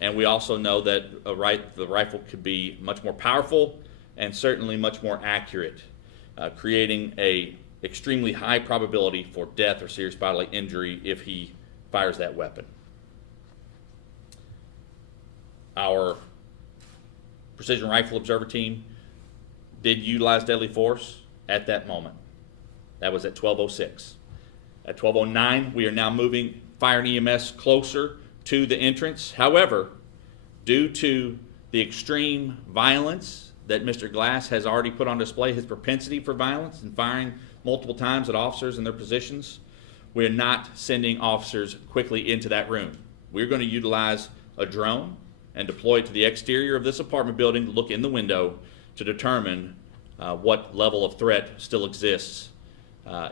and we also know that the rifle could be much more powerful and certainly much more accurate, creating a extremely high probability for death or serious bodily injury if he fires that weapon. Our Precision Rifle Observer team did utilize deadly force at that moment. That was at 12:06. At 12:09, we are now moving fire and EMS closer to the entrance. However, due to the extreme violence that Mr. Glass has already put on display, his propensity for violence and firing multiple times at officers in their positions, we are not sending officers quickly into that room. We're going to utilize a drone and deploy it to the exterior of this apartment building to look in the window to determine what level of threat still exists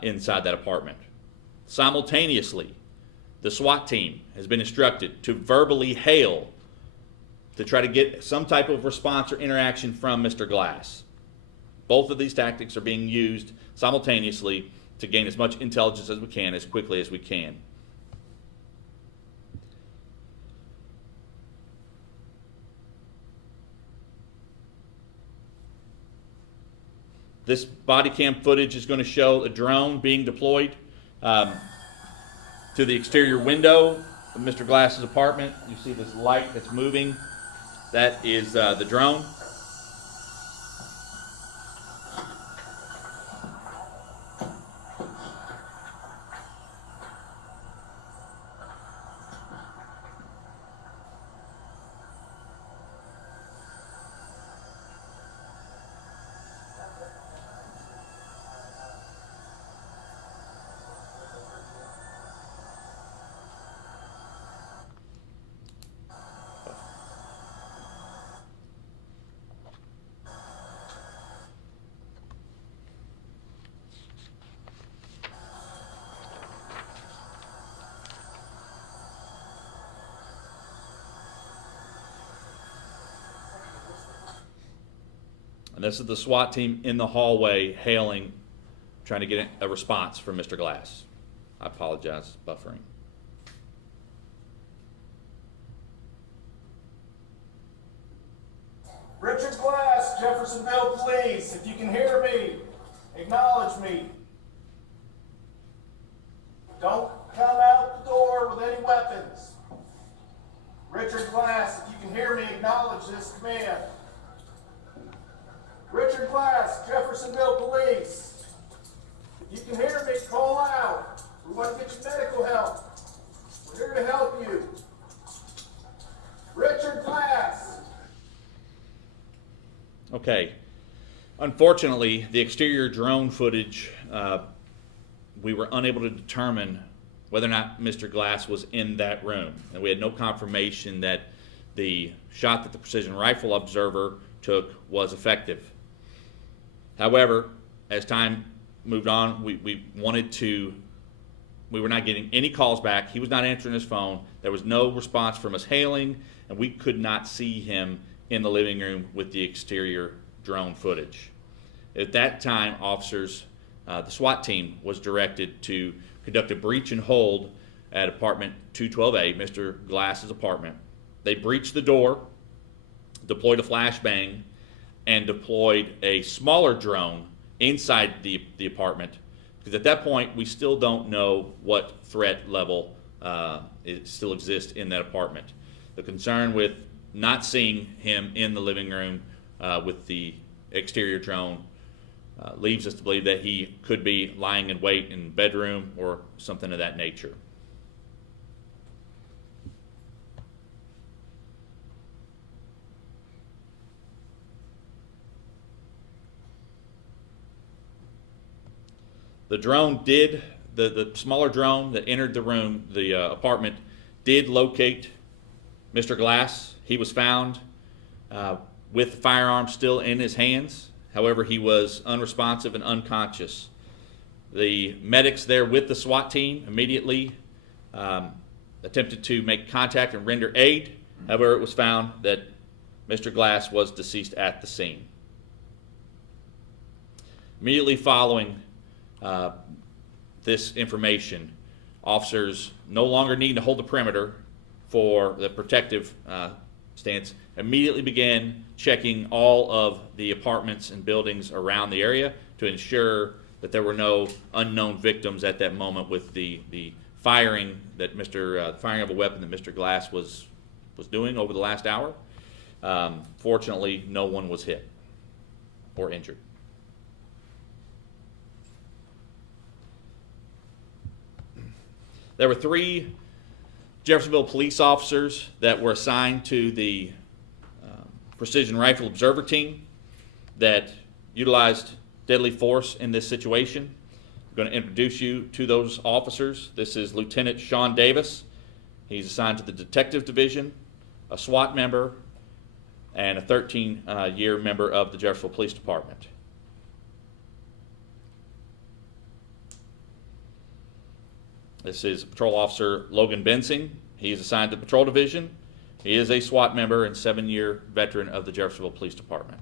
inside that apartment. Simultaneously, the SWAT team has been instructed to verbally hail to try to get some type of response or interaction from Mr. Glass. Both of these tactics are being used simultaneously to gain as much intelligence as we can, as quickly as we can. This body cam footage is going to show a drone being deployed to the exterior window of Mr. Glass's apartment. You see this light that's moving. That is the drone. And this is the SWAT team in the hallway hailing, trying to get a response from Mr. Glass. I apologize, buffering. Richard Glass, Jeffersonville Police, if you can hear me, acknowledge me. Don't come out the door with any weapons. Richard Glass, if you can hear me, acknowledge this command. Richard Glass, Jeffersonville Police. If you can hear me, call out. We want to get you medical help. We're here to help you. Richard Glass. Okay. Unfortunately, the exterior drone footage, we were unable to determine whether or not Mr. Glass was in that room. And we had no confirmation that the shot that the precision rifle observer took was effective. However, as time moved on, we were not getting any calls back. He was not answering his phone. There was no response from us hailing, and we could not see him in the living room with the exterior drone footage. At that time, officers, the SWAT team was directed to conduct a breach and hold at apartment 212A, Mr. Glass's apartment. They breached the door, deployed a flashbang, and deployed a smaller drone inside the apartment, because at that point we still don't know what threat level still exists in that apartment. The concern with not seeing him in the living room with the exterior drone leaves us to believe that he could be lying in wait in the bedroom or something of that nature. The drone did, the smaller drone that entered the room, the apartment, did locate Mr. Glass. He was found with the firearm still in his hands. However, he was unresponsive and unconscious. The medics there with the SWAT team immediately attempted to make contact and render aid. However, it was found that Mr. Glass was deceased at the scene. Immediately following this information, officers no longer needing to hold the perimeter for the protective stance, immediately began checking all of the apartments and buildings around the area to ensure that there were no unknown victims at that moment with the firing that firing of a weapon that Mr. Glass was doing over the last hour. Fortunately, no one was hit or injured. There were 3 Jeffersonville police officers that were assigned to the precision rifle observer team that utilized deadly force in this situation. I'm going to introduce you to those officers. This is Lieutenant Sean Davis. He's assigned to the detective division, a SWAT member, and a 13-year member of the Jeffersonville Police Department. This is Patrol Officer Logan Bensing. He is assigned to the Patrol Division. He is a SWAT member and 7-year veteran of the Jeffersonville Police Department.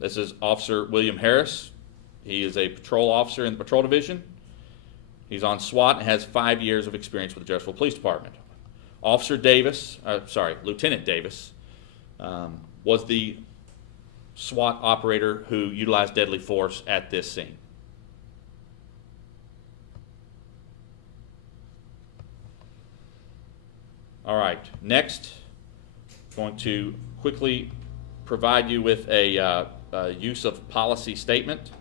This is Officer William Harris. He is a patrol officer in the Patrol Division. He's on SWAT and has 5 years of experience with the Jeffersonville Police Department. Lieutenant Davis was the SWAT operator who utilized deadly force at this scene. All right, next, I'm going to quickly provide you with a use of policy statement.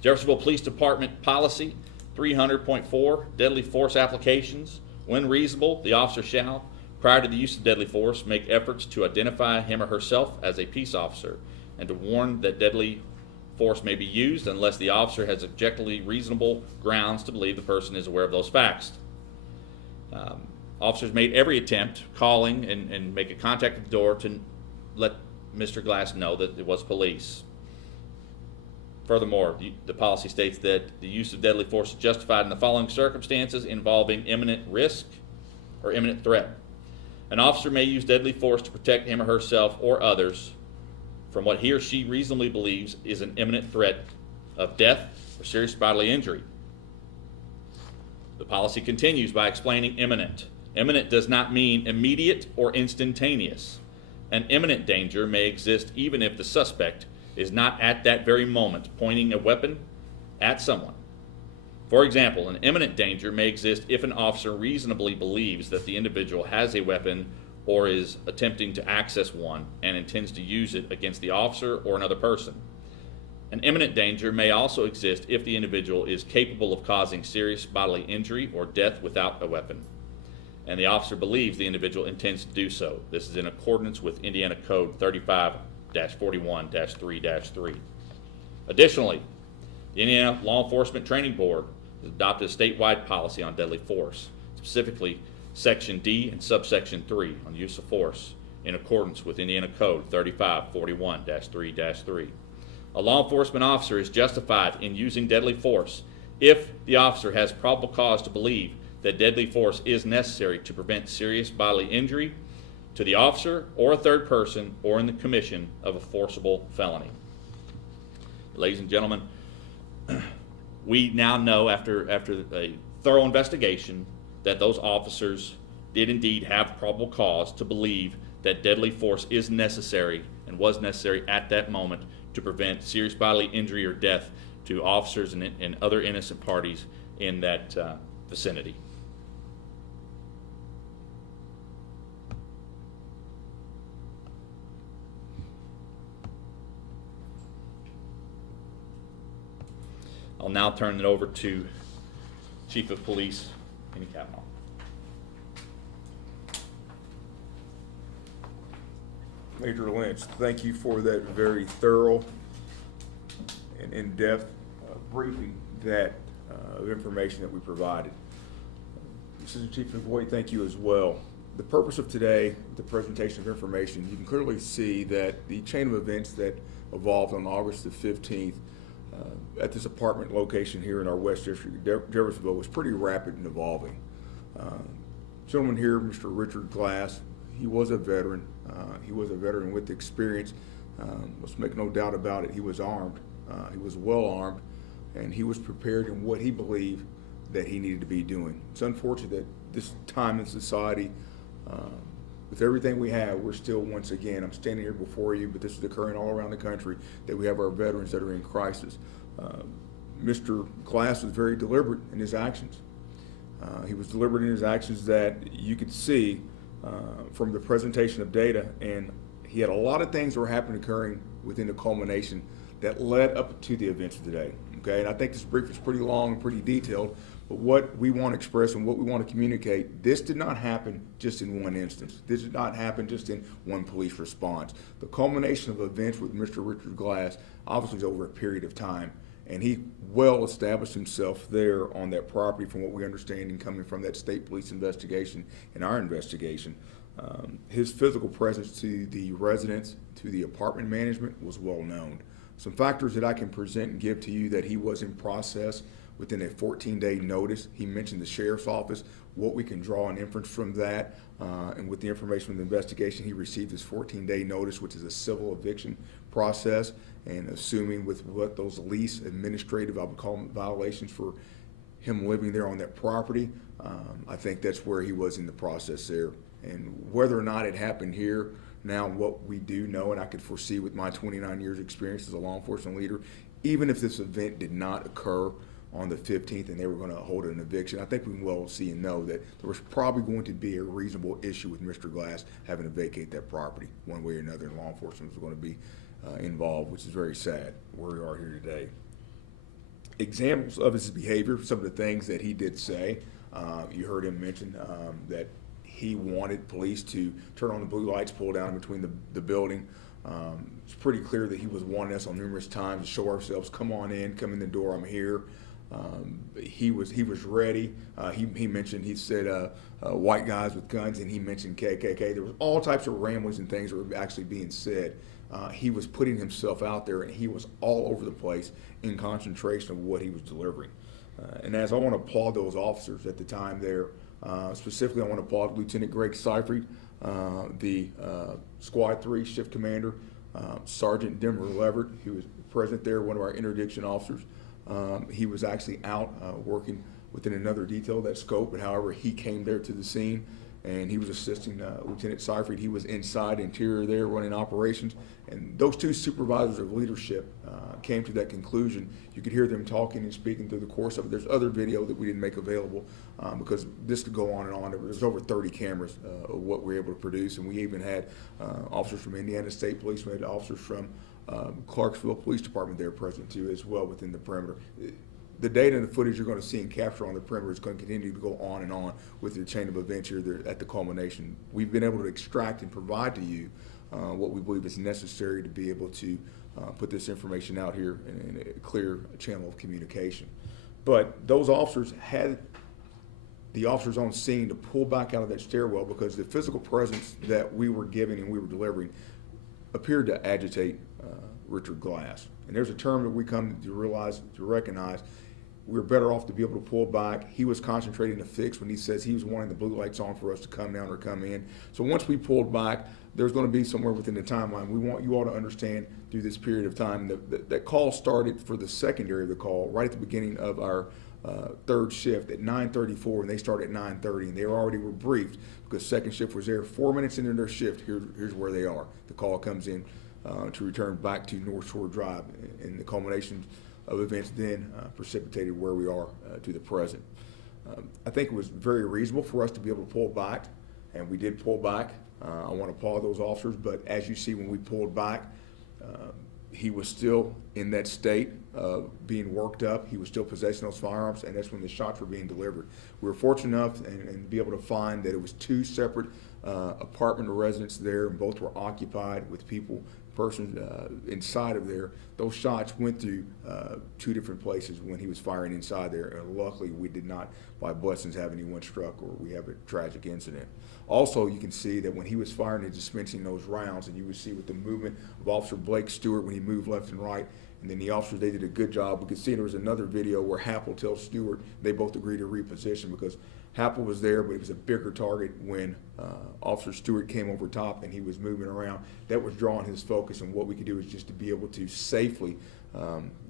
Jeffersonville Police Department Policy 300.4, deadly force applications. When reasonable, the officer shall, prior to the use of deadly force, make efforts to identify him or herself as a peace officer and to warn that deadly force may be used unless the officer has objectively reasonable grounds to believe the person is aware of those facts. Officers made every attempt, calling and making contact at the door to let Mr. Glass know that it was police. Furthermore, the policy states that the use of deadly force is justified in the following circumstances involving imminent risk or imminent threat. An officer may use deadly force to protect him or herself or others from what he or she reasonably believes is an imminent threat of death or serious bodily injury. The policy continues by explaining imminent. Imminent does not mean immediate or instantaneous. An imminent danger may exist even if the suspect is not at that very moment pointing a weapon at someone. For example, an imminent danger may exist if an officer reasonably believes that the individual has a weapon or is attempting to access one and intends to use it against the officer or another person. An imminent danger may also exist if the individual is capable of causing serious bodily injury or death without a weapon, and the officer believes the individual intends to do so. This is in accordance with Indiana Code 35-41-3-3. Additionally, the Indiana Law Enforcement Training Board has adopted a statewide policy on deadly force, specifically Section D and Subsection 3 on use of force, in accordance with Indiana Code 35-41-3-3. A law enforcement officer is justified in using deadly force if the officer has probable cause to believe that deadly force is necessary to prevent serious bodily injury to the officer or a third person or in the commission of a forcible felony. Ladies and gentlemen, we now know after a thorough investigation that those officers did indeed have probable cause to believe that deadly force is necessary and was necessary at that moment to prevent serious bodily injury or death to officers and other innocent parties in that vicinity. I'll now turn it over to Chief of Police, Kenny Cavanaugh. Major Lynch, thank you for that very thorough and in-depth briefing of information that we provided. Assistant Chief McVoy, thank you as well. The purpose of today, the presentation of information, you can clearly see that the chain of events that evolved on August the 15th at this apartment location here in our West District, Jeffersonville, was pretty rapid and evolving. Gentleman here, Mr. Richard Glass, he was a veteran. He was a veteran with experience. Let's make no doubt about it. He was armed. He was well armed, and he was prepared in what he believed that he needed to be doing. It's unfortunate that this time in society, with everything we have, we're still, once again, I'm standing here before you, but this is occurring all around the country, that we have our veterans that are in crisis. Mr. Glass was very deliberate in his actions. He was deliberate in his actions that you could see from the presentation of data, and he had a lot of things that were occurring within the culmination that led up to the events of today. Okay, and I think this brief is pretty long and pretty detailed, but what we want to express and what we want to communicate, this did not happen just in one instance. This did not happen just in one police response. The culmination of events with Mr. Richard Glass obviously is over a period of time, and he well established himself there on that property from what we understand and coming from that state police investigation and our investigation. His physical presence to the residents, to the apartment management was well known. Some factors that I can present and give to you that he was in process within a 14-day notice. He mentioned the sheriff's office, what we can draw an inference from that, and with the information from the investigation, he received his 14-day notice, which is a civil eviction process, and assuming with what those lease administrative, I would call them, violations for him living there on that property, I think that's where he was in the process there. And whether or not it happened here, now what we do know, and I could foresee with my 29 years experience as a law enforcement leader, even if this event did not occur on the 15th and they were going to hold an eviction, I think we can well see and know that there was probably going to be a reasonable issue with Mr. Glass having to vacate that property one way or another, and law enforcement was going to be involved, which is very sad where we are here today. Examples of his behavior, some of the things that he did say, you heard him mention that he wanted police to turn on the blue lights, pull down between the building. It's pretty clear that he was wanting us on numerous times to show ourselves, come on in, come in the door, I'm here. He was ready. He mentioned, he said white guys with guns, and he mentioned KKK. There was all types of ramblings and things that were actually being said he was putting himself out there, and he was all over the place in concentration of what he was delivering. And as I want to applaud those officers at the time there, specifically I want to applaud Lieutenant Greg Seifried, the Squad 3 shift commander, Sergeant Denver Leverett, who was present there, one of our interdiction officers. He was actually out working within another detail of that scope, but however, he came there to the scene, and he was assisting Lieutenant Seifried. He was inside, interior there, running operations, and those two supervisors of leadership came to that conclusion. You could hear them talking and speaking through the course of it. There's other video that we didn't make available because this could go on and on. There's over 30 cameras of what we were able to produce, and we even had officers from Indiana State Police, we had officers from Clarksville Police Department there present too as well within the perimeter. The data and the footage you're going to see and capture on the perimeter is going to continue to go on and on with the chain of events here at the culmination. We've been able to extract and provide to you what we believe is necessary to be able to put this information out here in a clear channel of communication. But those officers had the officers on scene to pull back out of that stairwell because the physical presence that we were giving and we were delivering appeared to agitate Richard Glass. And there's a term that we come to realize, to recognize, we're better off to be able to pull back. He was concentrating to fix when he says he was wanting the blue lights on for us to come down or come in. So once we pulled back, there's going to be somewhere within the timeline. We want you all to understand through this period of time that call started for the secondary of the call right at the beginning of our third shift at 9:34, and they started at 9:30, and they already were briefed because second shift was there 4 minutes into their shift. Here's where they are. The call comes in to return back to North Shore Drive, and the culmination of events then precipitated where we are to the present. I think it was very reasonable for us to be able to pull back, and we did pull back. I want to applaud those officers, but as you see when we pulled back, he was still in that state of being worked up. He was still possessing those firearms, and that's when the shots were being delivered. We were fortunate enough and be able to find that it was two separate apartment residents there, and both were occupied with persons inside of there. Those shots went through two different places when he was firing inside there, and luckily we did not, by blessings, have anyone struck or we have a tragic incident. Also, you can see that when he was firing and dispensing those rounds, and you would see with the movement of Officer Blake Stewart when he moved left and right, and then the officers, they did a good job. We could see there was another video where Happel tells Stewart they both agreed to reposition because Happel was there, but it was a bigger target when Officer Stewart came over top and he was moving around. That was drawing his focus, and what we could do is just to be able to safely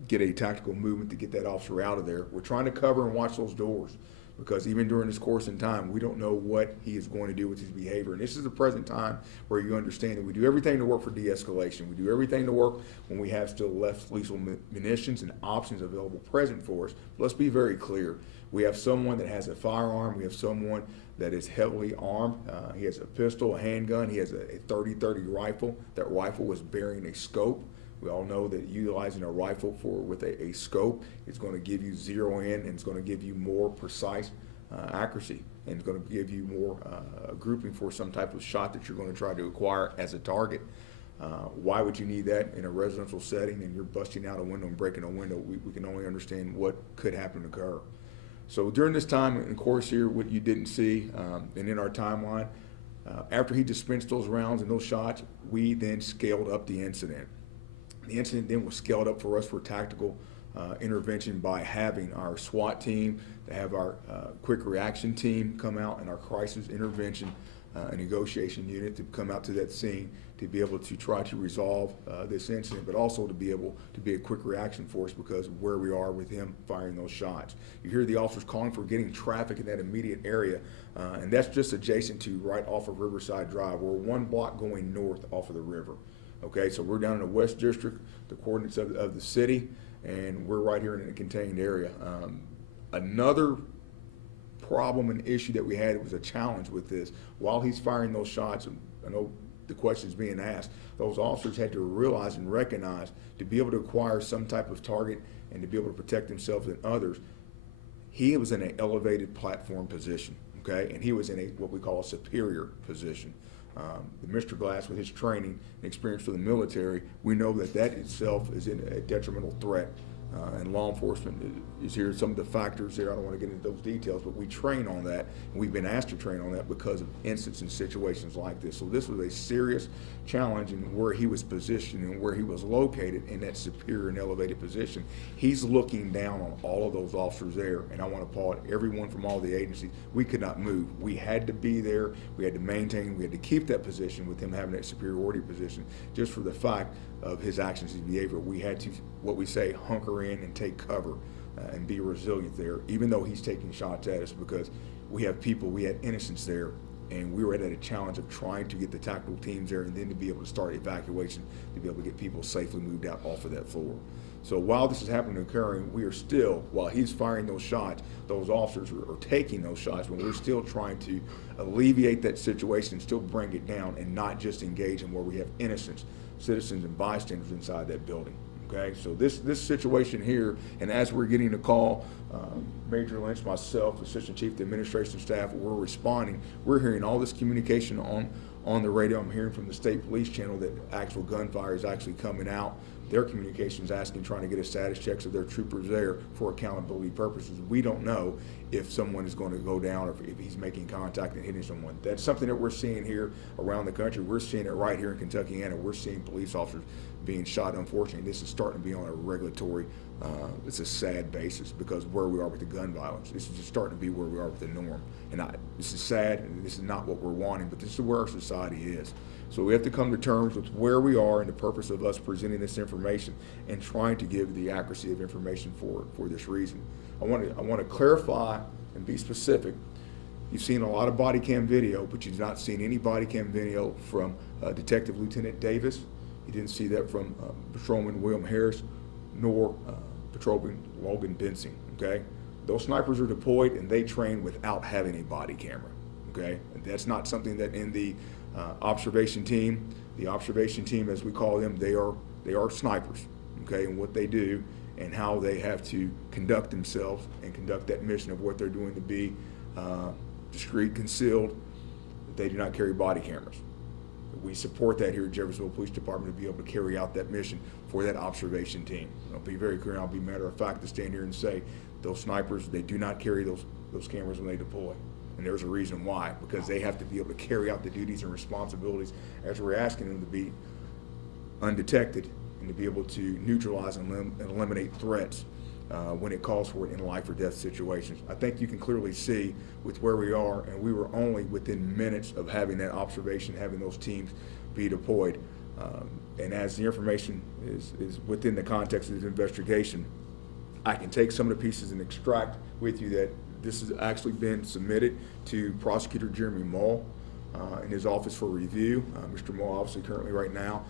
get a tactical movement to get that officer out of there. We're trying to cover and watch those doors because even during this course in time, we don't know what he is going to do with his behavior. And this is the present time where you understand that we do everything to work for de-escalation. We do everything to work when we have still less lethal munitions and options available present for us. But let's be very clear. We have someone that has a firearm. We have someone that is heavily armed. He has a pistol, a handgun. He has a 30-30 rifle. That rifle was bearing a scope. We all know that utilizing a rifle with a scope is going to give you zero in, and it's going to give you more precise accuracy, and it's going to give you more grouping for some type of shot that you're going to try to acquire as a target. Why would you need that in a residential setting and you're busting out a window and breaking a window? We can only understand what could happen to occur. So during this time, of course, here, what you didn't see, and in our timeline, after he dispensed those rounds and those shots, we then scaled up the incident. The incident then was scaled up for us for tactical intervention by having our SWAT team, to have our quick reaction team come out, and our crisis intervention negotiation unit to come out to that scene to be able to try to resolve this incident, but also to be able to be a quick reaction force because of where we are with him firing those shots. You hear the officers calling for getting traffic in that immediate area, and that's just adjacent to right off of Riverside Drive. We're 1 block going north off of the river. Okay, so we're down in the West District, the coordinates of the city, and we're right here in a contained area. Another problem and issue that we had, it was a challenge with this. While he's firing those shots, I know the questions being asked, those officers had to realize and recognize to be able to acquire some type of target and to be able to protect themselves and others, he was in an elevated platform position, okay? And he was in what we call a superior position. Mr. Glass, with his training and experience for the military, we know that itself is in a detrimental threat and law enforcement is here. Some of the factors there, I don't want to get into those details, but we train on that. And we've been asked to train on that because of incidents and situations like this. So this was a serious challenge in where he was positioned and where he was located in that superior and elevated position. He's looking down on all of those officers there, and I want to applaud everyone from all the agencies. We could not move. We had to be there. We had to maintain. We had to keep that position with him having that superiority position, just for the fact of his actions, his behavior. We had to, what we say, hunker in and take cover and be resilient there, even though he's taking shots at us, because we have people, we had innocents there, and we were at a challenge of trying to get the tactical teams there and then to be able to start evacuation, to be able to get people safely moved out off of that floor. So while this is happening and occurring, we are still, while he's firing those shots, those officers are taking those shots, but we're still trying to alleviate that situation and still bring it down and not just engage in where we have innocents, citizens and bystanders inside that building. Okay, so this situation here, and as we're getting the call, Major Lynch, myself, Assistant Chief, the administration staff, we're responding. We're hearing all this communication on the radio. I'm hearing from the state police channel that actual gunfire is actually coming out. Their communications asking, trying to get a status checks of their troopers there for accountability purposes. We don't know if someone is going to go down or if he's making contact and hitting someone. That's something that we're seeing here around the country. We're seeing it right here in Kentucky, and we're seeing police officers being shot. Unfortunately, this is starting to be on a regulatory, it's a sad basis, because where we are with the gun violence, this is just starting to be where we are with the norm. And this is sad, and this is not what we're wanting, but this is where our society is. So we have to come to terms with where we are and the purpose of us presenting this information and trying to give the accuracy of information for this reason. I want to clarify and be specific. You've seen a lot of body cam video, but you've not seen any body cam video from Detective Lieutenant Davis. You didn't see that from Patrolman William Harris, nor Patrolman Logan Bensing, okay? Those snipers are deployed and they train without having a body camera, okay? And that's not something that in the observation team, as we call them, they are snipers, okay? And what they do and how they have to conduct themselves and conduct that mission of what they're doing to be discreet, concealed. They do not carry body cameras. We support that here at Jeffersonville Police Department to be able to carry out that mission for that observation team. I'll be very clear, and I'll be matter of fact to stand here and say those snipers, they do not carry those cameras when they deploy. And there's a reason why, because they have to be able to carry out the duties and responsibilities as we're asking them to be undetected and to be able to neutralize and eliminate threats when it calls for it in life or death situations. I think you can clearly see with where we are, and we were only within minutes of having that observation, having those teams be deployed. And as the information is within the context of this investigation, I can take some of the pieces and extract with you that this has actually been submitted to Prosecutor Jeremy Mull in his office for review. Mr. Mull obviously currently right now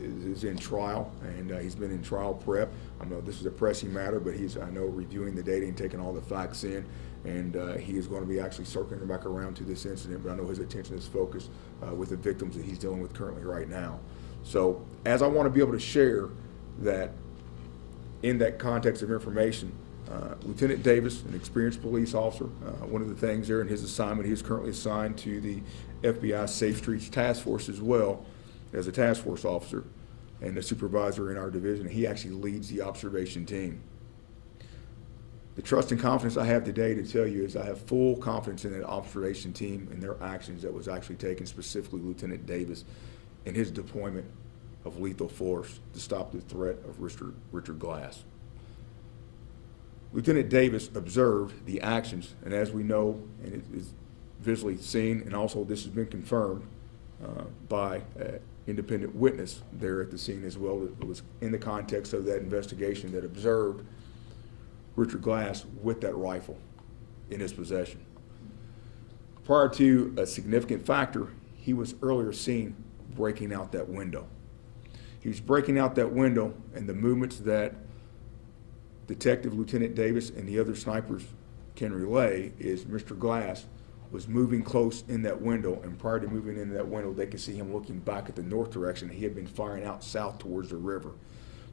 is in trial, and he's been in trial prep. I know this is a pressing matter, but he's, I know, reviewing the data and taking all the facts in, and he is going to be actually circling back around to this incident, but I know his attention is focused with the victims that he's dealing with currently right now. So as I want to be able to share that in that context of information, Lieutenant Davis, an experienced police officer, one of the things there in his assignment, he is currently assigned to the FBI Safe Streets Task Force as well as a task force officer and a supervisor in our division. He actually leads the observation team. The trust and confidence I have today to tell you is I have full confidence in that observation team and their actions that was actually taken, specifically Lieutenant Davis in his deployment of lethal force to stop the threat of Richard Glass. Lieutenant Davis observed the actions, and as we know, and it is visually seen, and also this has been confirmed by an independent witness there at the scene as well. It was in the context of that investigation that observed Richard Glass with that rifle in his possession. Prior to a significant factor, he was earlier seen breaking out that window. He was breaking out that window, and the movements that Detective Lieutenant Davis and the other snipers can relay is Mr. Glass was moving close in that window, and prior to moving into that window, they could see him looking back at the north direction. He had been firing out south towards the river.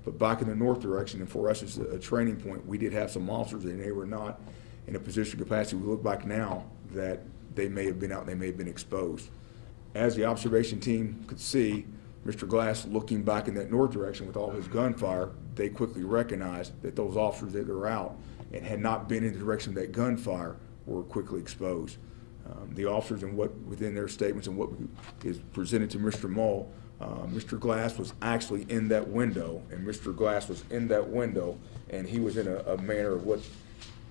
But back in the north direction, and for us as a training point, we did have some officers, and they were not in a position capacity. We look back now that they may have been out and they may have been exposed. As the observation team could see, Mr. Glass looking back in that north direction with all his gunfire, they quickly recognized that those officers that were out and had not been in the direction of that gunfire were quickly exposed. The officers and what within their statements and what is presented to Mr. Mull, Mr. Glass was actually in that window, and Mr. Glass was in that window, and he was in a manner of what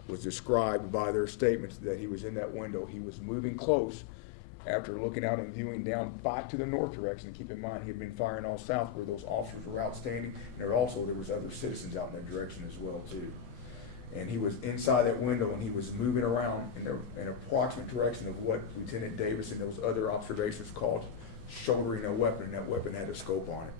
was described by their statements that he was in that window. He was moving close after looking out and viewing down back to the north direction. And keep in mind, he had been firing all south where those officers were outstanding. And there was other citizens out in that direction as well too. And he was inside that window and he was moving around in an approximate direction of what Lieutenant Davis and those other observations called shouldering a weapon, and that weapon had a scope on it.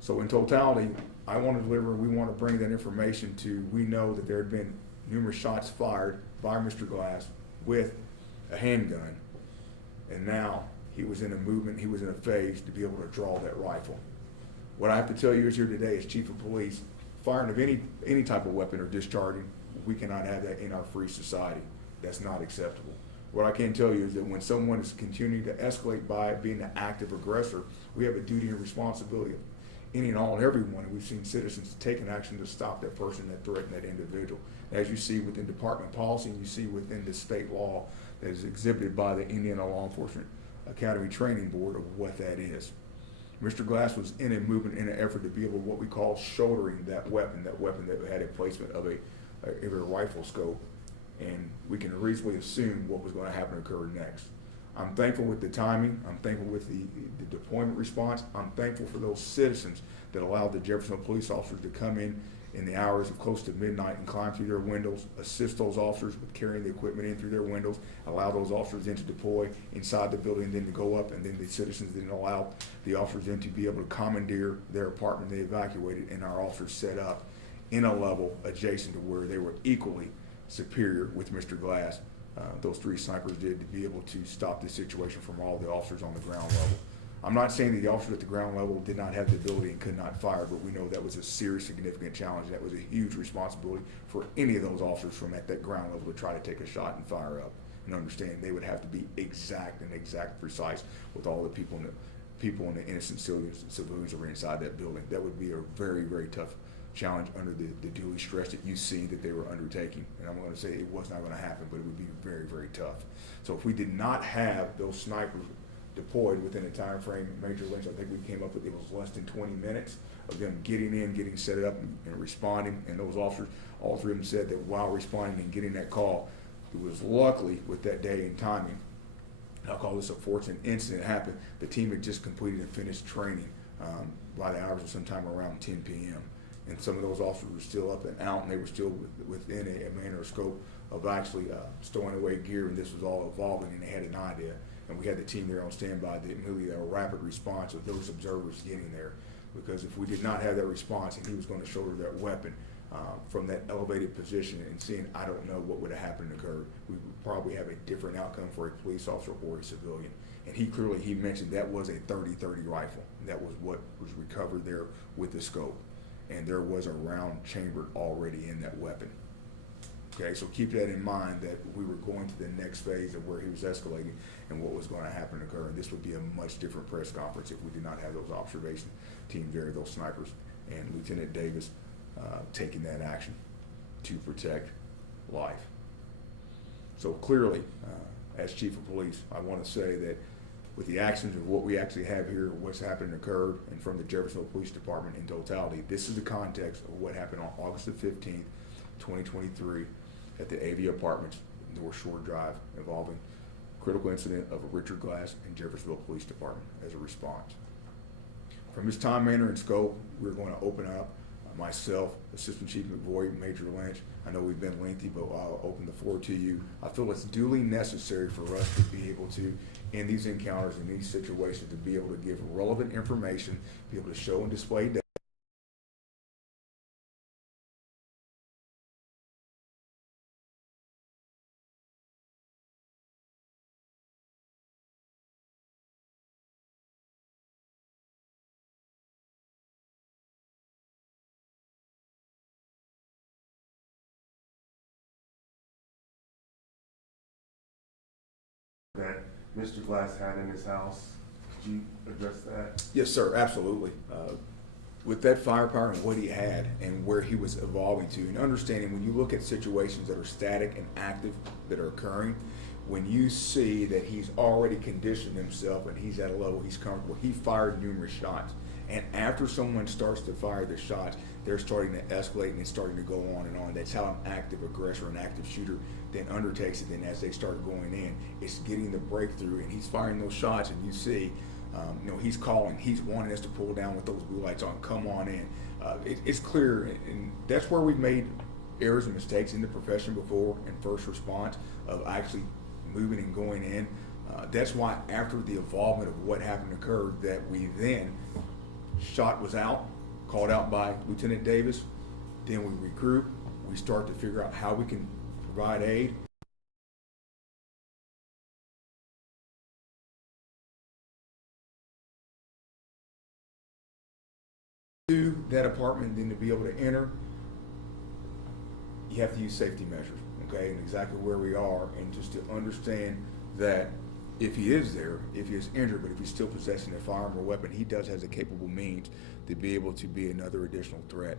So in totality, we want to bring that information to, we know that there had been numerous shots fired by Mr. Glass with a handgun, and now he was in a movement, he was in a phase to be able to draw that rifle. What I have to tell you is here today as Chief of Police, firing of any type of weapon or discharging, we cannot have that in our free society. That's not acceptable. What I can tell you is that when someone is continuing to escalate by being an active aggressor, we have a duty and responsibility of any and all and everyone, and we've seen citizens taking action to stop that person that threatened that individual. As you see within department policy and you see within the state law that is exhibited by the Indiana Law Enforcement Academy Training Board of what that is. Mr. Glass was in a movement, in an effort to be able to what we call shouldering that weapon that had a placement of a rifle scope, and we can reasonably assume what was going to happen occur next. I'm thankful with the timing. I'm thankful with the deployment response. I'm thankful for those citizens that allowed the Jeffersonville police officers to come in the hours of close to midnight and climb through their windows, assist those officers with carrying the equipment in through their windows, allow those officers then to deploy inside the building, then to go up, and then the citizens didn't allow the officers then to be able to commandeer their apartment they evacuated, and our officers set up in a level adjacent to where they were equally superior with Mr. Glass. Those three snipers did to be able to stop the situation from all the officers on the ground level. I'm not saying that the officers at the ground level did not have the ability and could not fire, but we know that was a serious, significant challenge. That was a huge responsibility for any of those officers from at that ground level to try to take a shot and fire up. And understand they would have to be exact precise with all the people and the innocent civilians that were inside that building. That would be a very, very tough challenge under the duly stress that you see that they were undertaking. And I'm going to say it was not going to happen, but it would be very, very tough. So if we did not have those snipers deployed within a time frame, Major Lynch, I think we came up with it was less than 20 minutes of them getting in, getting set up, and responding. And those officers, all three of them said that while responding and getting that call, it was luckily with that day and timing, I'll call this a fortunate incident happened. The team had just completed and finished training by the hours of sometime around 10 p.m. And some of those officers were still up and out, and they were still within a manner or scope of actually stowing away gear, and this was all evolving, and they had an idea. And we had the team there on standby, a rapid response of those observers getting there. Because if we did not have that response and he was going to shoulder that weapon from that elevated position and seeing, I don't know what would have happened to occur, we would probably have a different outcome for a police officer or a civilian. And he mentioned that was a 30-30 rifle. That was what was recovered there with the scope. And there was a round chambered already in that weapon. Okay, so keep that in mind that we were going to the next phase of where he was escalating and what was going to happen to occur. And this would be a much different press conference if we did not have those observation teams there, those snipers, and Lieutenant Davis taking that action to protect life. So clearly, as Chief of Police, I want to say that with the actions of what we actually have here, what's happened occurred, and from the Jeffersonville Police Department in totality, this is the context of what happened on August the 15th, 2023 at the AV Apartments, North Shore Drive, involving critical incident of Richard Glass and Jeffersonville Police Department as a response. From this time, manner, and scope, we're going to open up myself, Assistant Chief McVoy, Major Lynch. I know we've been lengthy, but I'll open the floor to you. I feel it's duly necessary for us to be able to, in these encounters, in these situations, to be able to give relevant information, be able to show and display data. That Mr. Glass had in his house. Could you address that? Yes, sir, absolutely. with that firepower and what he had and where he was evolving to, and understanding when you look at situations that are static and active that are occurring, when you see that he's already conditioned himself and he's at a level he's comfortable, he fired numerous shots. And after someone starts to fire the shots, they're starting to escalate and it's starting to go on and on. That's how an active aggressor, an active shooter then undertakes it. Then as they start going in, it's getting the breakthrough, and he's firing those shots, and you see, he's calling, he's wanting us to pull down with those blue lights on, come on in. It's clear, and that's where we've made errors and mistakes in the profession before in first response of actually moving and going in. That's why after the involvement of what happened occurred, that we then, shot was out, called out by Lieutenant Davis, then we regroup, we start to figure out how we can provide aid. To that apartment, then to be able to enter, you have to use safety measures, okay, and exactly where we are, and just to understand that if he is there, if he is injured, but if he's still possessing a firearm or weapon, he does has a capable means to be able to be another additional threat.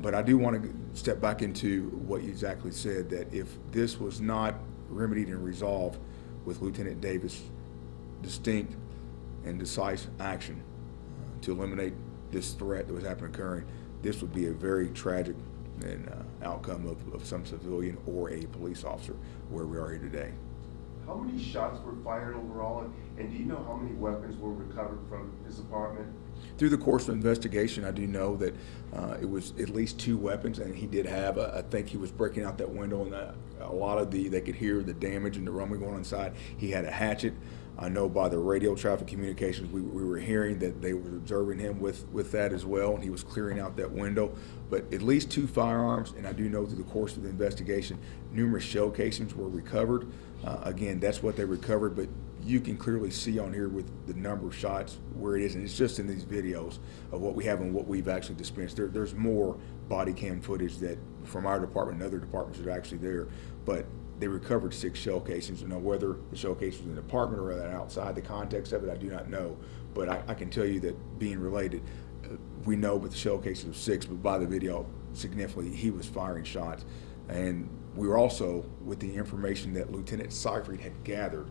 But I do want to step back into what you exactly said, that if this was not remedied and resolved with Lieutenant Davis' distinct and decisive action to eliminate this threat that was occurring, this would be a very tragic and outcome of some civilian or a police officer where we are here today. How many shots were fired overall, and do you know how many weapons were recovered from his apartment? Through the course of investigation, I do know that it was at least 2 weapons, and he did have, I think he was breaking out that window, and a lot of they could hear the damage and the rumbling going on inside. He had a hatchet. I know by the radio traffic communications, we were hearing that they were observing him with that as well, and he was clearing out that window. But at least 2 firearms, and I do know through the course of the investigation, numerous shell casings were recovered. Again, that's what they recovered, but you can clearly see on here with the number of shots where it is, and it's just in these videos of what we have and what we've actually dispensed. There's more body cam footage that from our department and other departments that are actually there, but they recovered 6 shell casings. You know, whether the shell case was in the apartment or outside the context of it, I do not know, but I can tell you that being related, we know with the shell cases of 6, but by the video, significantly, he was firing shots. And we were also, with the information that Lieutenant Seifried had gathered,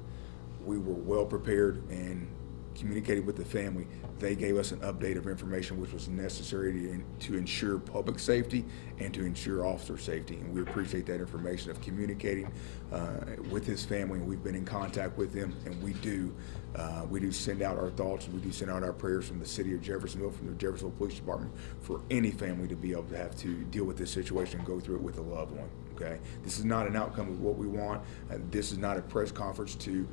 we were well prepared and communicated with the family. They gave us an update of information which was necessary to ensure public safety and to ensure officer safety. And we appreciate that information of communicating with his family, and we've been in contact with them, and we do send out our thoughts, and we do send out our prayers from the city of Jeffersonville, from the Jeffersonville Police Department, for any family to be able to have to deal with this situation and go through it with a loved one. Okay, this is not an outcome of what we want, and this is not a press conference to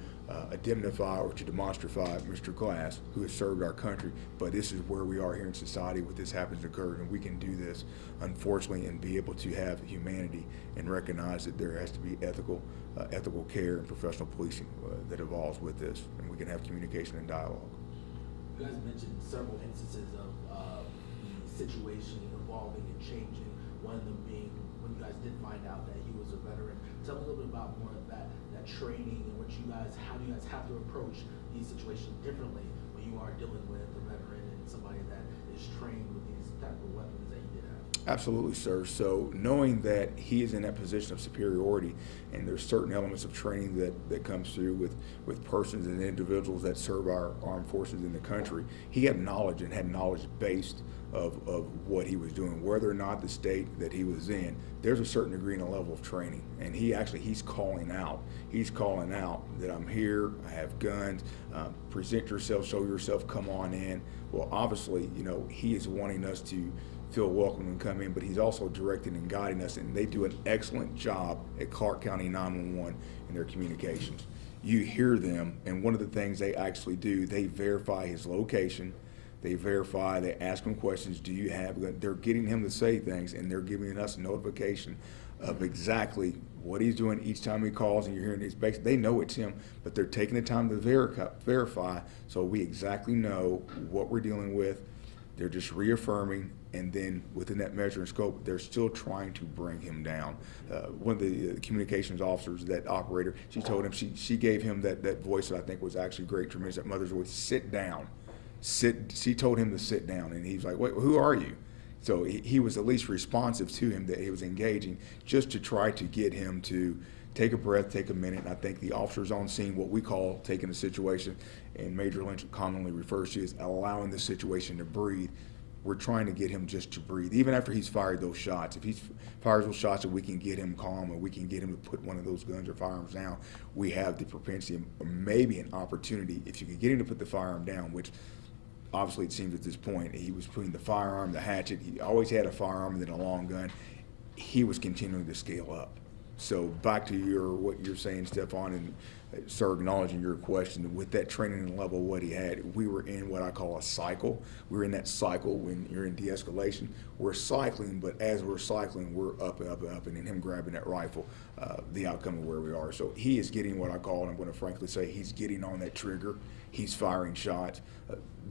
indemnify or to demonstrify Mr. Glass, who has served our country, but this is where we are here in society with this happens to occur, and we can do this, unfortunately, and be able to have humanity and recognize that there has to be ethical care and professional policing that evolves with this, and we can have communication and dialogue. You guys mentioned several instances of the situation evolving and changing, one of them being when you guys did find out that he was a veteran. Tell me a little bit about more of that training and how do you guys have to approach these situations differently when you are dealing with a veteran and somebody that is trained with these type of weapons that you did have? Absolutely, sir. So knowing that he is in that position of superiority, and there's certain elements of training that comes through with persons and individuals that serve our armed forces in the country, he had knowledge and had knowledge based of what he was doing, whether or not the state that he was in, there's a certain degree and a level of training. And he's calling out that I'm here, I have guns, present yourself, show yourself, come on in. Well, obviously, he is wanting us to feel welcome and come in, but he's also directing and guiding us, and they do an excellent job at Clark County 911 in their communications. You hear them, and one of the things they actually do, they verify his location, they ask him questions, do you have, they're getting him to say things, and they're giving us notification of exactly what he's doing each time he calls, and you're hearing his base. They know it's him, but they're taking the time to verify, so we exactly know what we're dealing with. They're just reaffirming, and then within that measure and scope, they're still trying to bring him down. One of the communications officers, that operator, she told him, she gave him that voice that I think was actually great, tremendous, that mother's voice, sit down. She told him to sit down, and he was like, "Wait, who are you?" So he was at least responsive to him, that he was engaging, just to try to get him to take a breath, take a minute. And I think the officers on scene, what we call taking a situation, and Major Lynch commonly refers to as allowing the situation to breathe. We're trying to get him just to breathe, even after he's fired those shots. If he fires those shots and we can get him calm, or we can get him to put one of those guns or firearms down, we have the propensity, or maybe an opportunity, if you can get him to put the firearm down, which obviously it seems at this point he was putting the firearm, the hatchet. He always had a firearm and then a long gun. He was continuing to scale up. So back to what you're saying, Stefan, and sir, acknowledging your question, with that training level, what he had, we were in what I call a cycle. We're in that cycle when you're in de-escalation. We're cycling, but as we're cycling, we're up and up and up, and then him grabbing that rifle, the outcome of where we are. So he is getting what I call, and I'm going to frankly say, he's getting on that trigger. He's firing shots.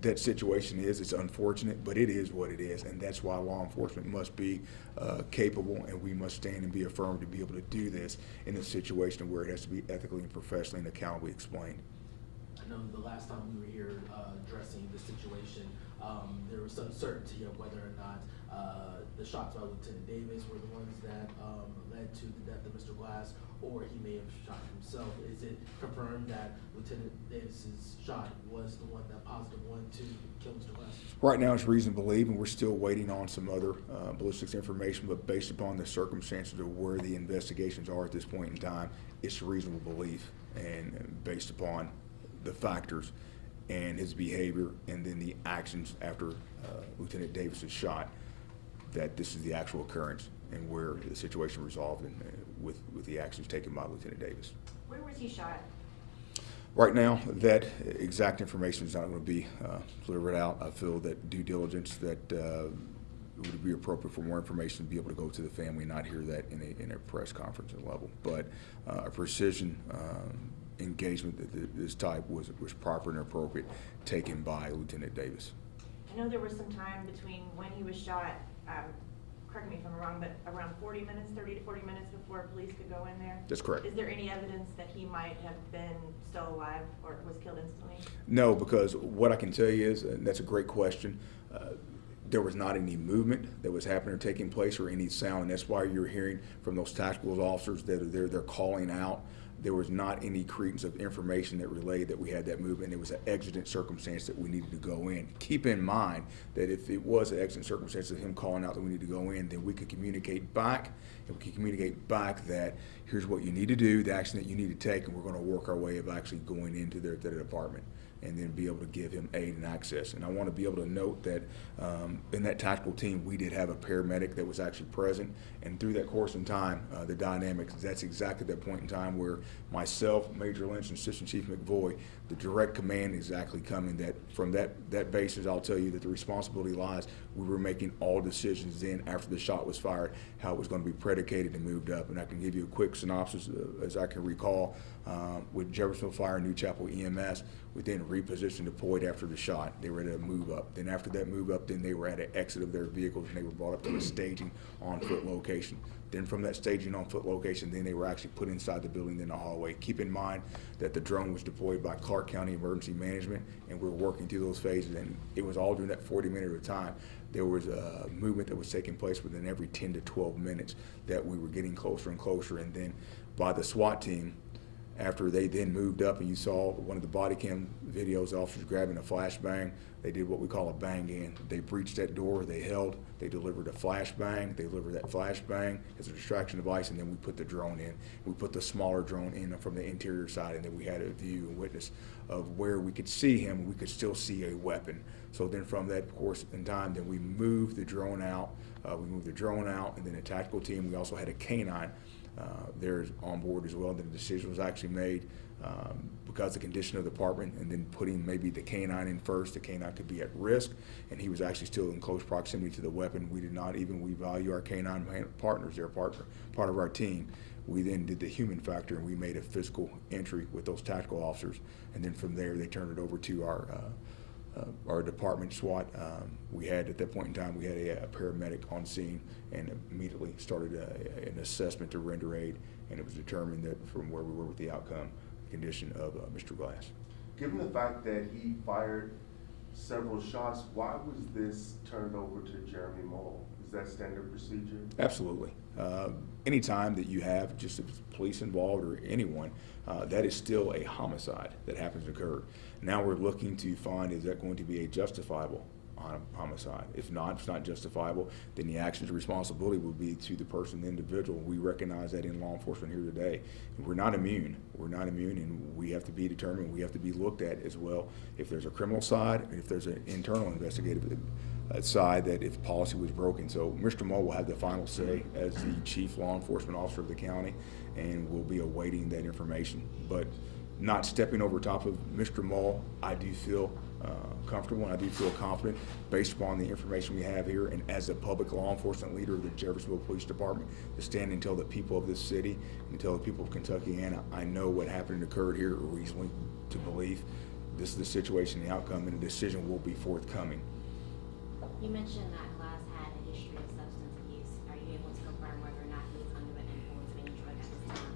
That situation it's unfortunate, but it is what it is, and that's why law enforcement must be capable, and we must stand and be affirmed to be able to do this in a situation where it has to be ethically and professionally and accountably explained. I know the last time we were here addressing the situation, there was uncertainty of whether or not the shots by Lieutenant Davis were the ones that led to the death of Mr. Glass, or he may have shot himself. Is it confirmed that Lieutenant Davis's shot was the one, that positive one, to kill Mr. Glass? Right now it's reason to believe, and we're still waiting on some other ballistics information, but based upon the circumstances of where the investigations are at this point in time, it's a reasonable belief, and based upon the factors and his behavior and then the actions after Lieutenant Davis is shot, that this is the actual occurrence and where the situation resolved with the actions taken by Lieutenant Davis. Where was he shot? Right now, that exact information is not going to be delivered out. I feel that due diligence, that it would be appropriate for more information to be able to go to the family and not hear that in a press conference level. But a precision engagement that this type was proper and appropriate taken by Lieutenant Davis. I know there was some time between when he was shot, correct me if I'm wrong, but around 30 to 40 minutes before police could go in there? That's correct. Is there any evidence that he might have been still alive or was killed instantly? No, because what I can tell you is, and that's a great question, there was not any movement that was happening or taking place or any sound, and that's why you're hearing from those tactical officers that they're calling out. There was not any credence of information that relayed that we had that movement. It was an exigent circumstance that we needed to go in. Keep in mind that if it was an exigent circumstance of him calling out that we need to go in, then we could communicate back, and we could communicate back that here's what you need to do, the action that you need to take, and we're going to work our way of actually going into their department and then be able to give him aid and access. And I want to be able to note that in that tactical team, we did have a paramedic that was actually present, and through that course in time, the dynamics, that's exactly that point in time where myself, Major Lynch, and Assistant Chief McVoy, the direct command is exactly coming, that from that basis, I'll tell you that the responsibility lies, we were making all decisions then after the shot was fired, how it was going to be predicated and moved up. And I can give you a quick synopsis as I can recall. With Jeffersonville Fire and New Chapel EMS, we then repositioned, deployed after the shot. They were at a move up. Then after that move up, then they were at an exit of their vehicles, and they were brought up to a staging on foot location. Then from that staging on foot location, then they were actually put inside the building in the hallway. Keep in mind that the drone was deployed by Clark County Emergency Management, and we were working through those phases, and it was all during that 40-minute of time. There was a movement that was taking place within every 10 to 12 minutes that we were getting closer and closer, and then by the SWAT team, after they then moved up, and you saw one of the body cam videos, officers grabbing a flashbang, they did what we call a bang in. They breached that door, they held, they delivered a flashbang, they delivered that flashbang as a distraction device, and then we put the drone in. We put the smaller drone in from the interior side, and then we had a view and witness of where we could see him, and we could still see a weapon. So then from that course in time, then we moved the drone out. And then a tactical team, we also had a canine there's on board as well. Then the decision was actually made because of the condition of the department, and then putting maybe the canine in first. The canine could be at risk, and he was actually still in close proximity to the weapon. We value our canine partners. They're part of our team. We then did the human factor, and we made a physical entry with those tactical officers, and then from there they turned it over to our department SWAT. We had at that point in time, we had a paramedic on scene and immediately started an assessment to render aid, and it was determined that from where we were with the outcome, the condition of Mr. Glass. Given the fact that he fired several shots. Why was this turned over to Jeremy Mole? Is that standard procedure? Absolutely. Anytime that you have just police involved or anyone, that is still a homicide that happens to occur. Now we're looking to find, is that going to be a justifiable homicide? If it's not justifiable, then the actions and responsibility will be to the person, the individual. We recognize that in law enforcement here today. We're not immune. We're not immune, and we have to be determined. We have to be looked at as well. If there's a criminal side, and if there's an internal investigative side, that if policy was broken. So Mr. Moe will have the final say as the chief law enforcement officer of the county, and we'll be awaiting that information. But not stepping over top of Mr. Moe, I do feel comfortable and I do feel confident based upon the information we have here, and as a public law enforcement leader of the Jeffersonville Police Department, to stand and tell the people of this city and tell the people of Kentucky, and I know what happened and occurred here reasonably to believe this is the situation, the outcome, and a decision will be forthcoming. You mentioned that Glass had a history of substance abuse. Are you able to confirm whether or not he was under the influence of any drug at this time?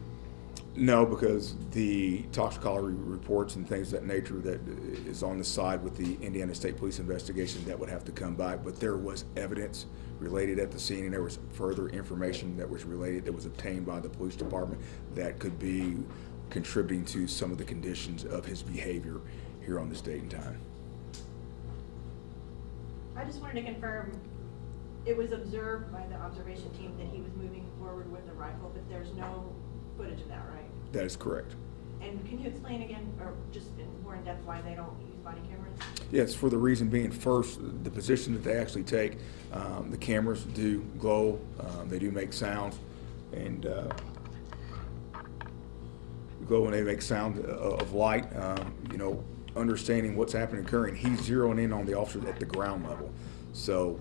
No, because the toxicology reports and things of that nature that is on the side with the Indiana State Police investigation, that would have to come by. But there was evidence related at the scene, and there was further information that was related, that was obtained by the police department, that could be contributing to some of the conditions of his behavior here on this date and time. I just wanted to confirm, it was observed by the observation team that he was moving forward with the rifle, but there's no footage of that, right? That is correct. And can you explain again, or just more in depth, why they don't use body cameras? Yes, for the reason being, first, the position that they actually take, the cameras do glow, they do make sound, and glow when they make sound of light. You know, understanding what's happening, occurring, he's zeroing in on the officers at the ground level. So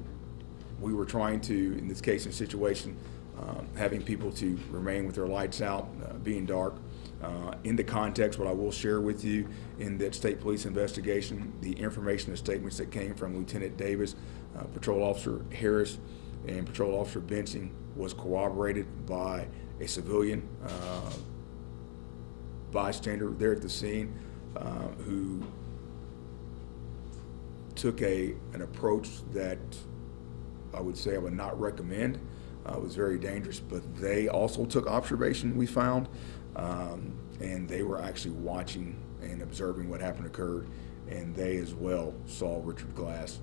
we were trying to, in this case and situation, having people to remain with their lights out, being dark. In the context, what I will share with you in that state police investigation, the information and statements that came from Lieutenant Davis, Patrol Officer Harris, and Patrol Officer Benson was corroborated by a civilian bystander there at the scene, who took an approach that I would say I would not recommend. It was very dangerous, but they also took observation, we found, and they were actually watching and observing what happened occurred, and they as well saw Richard Glass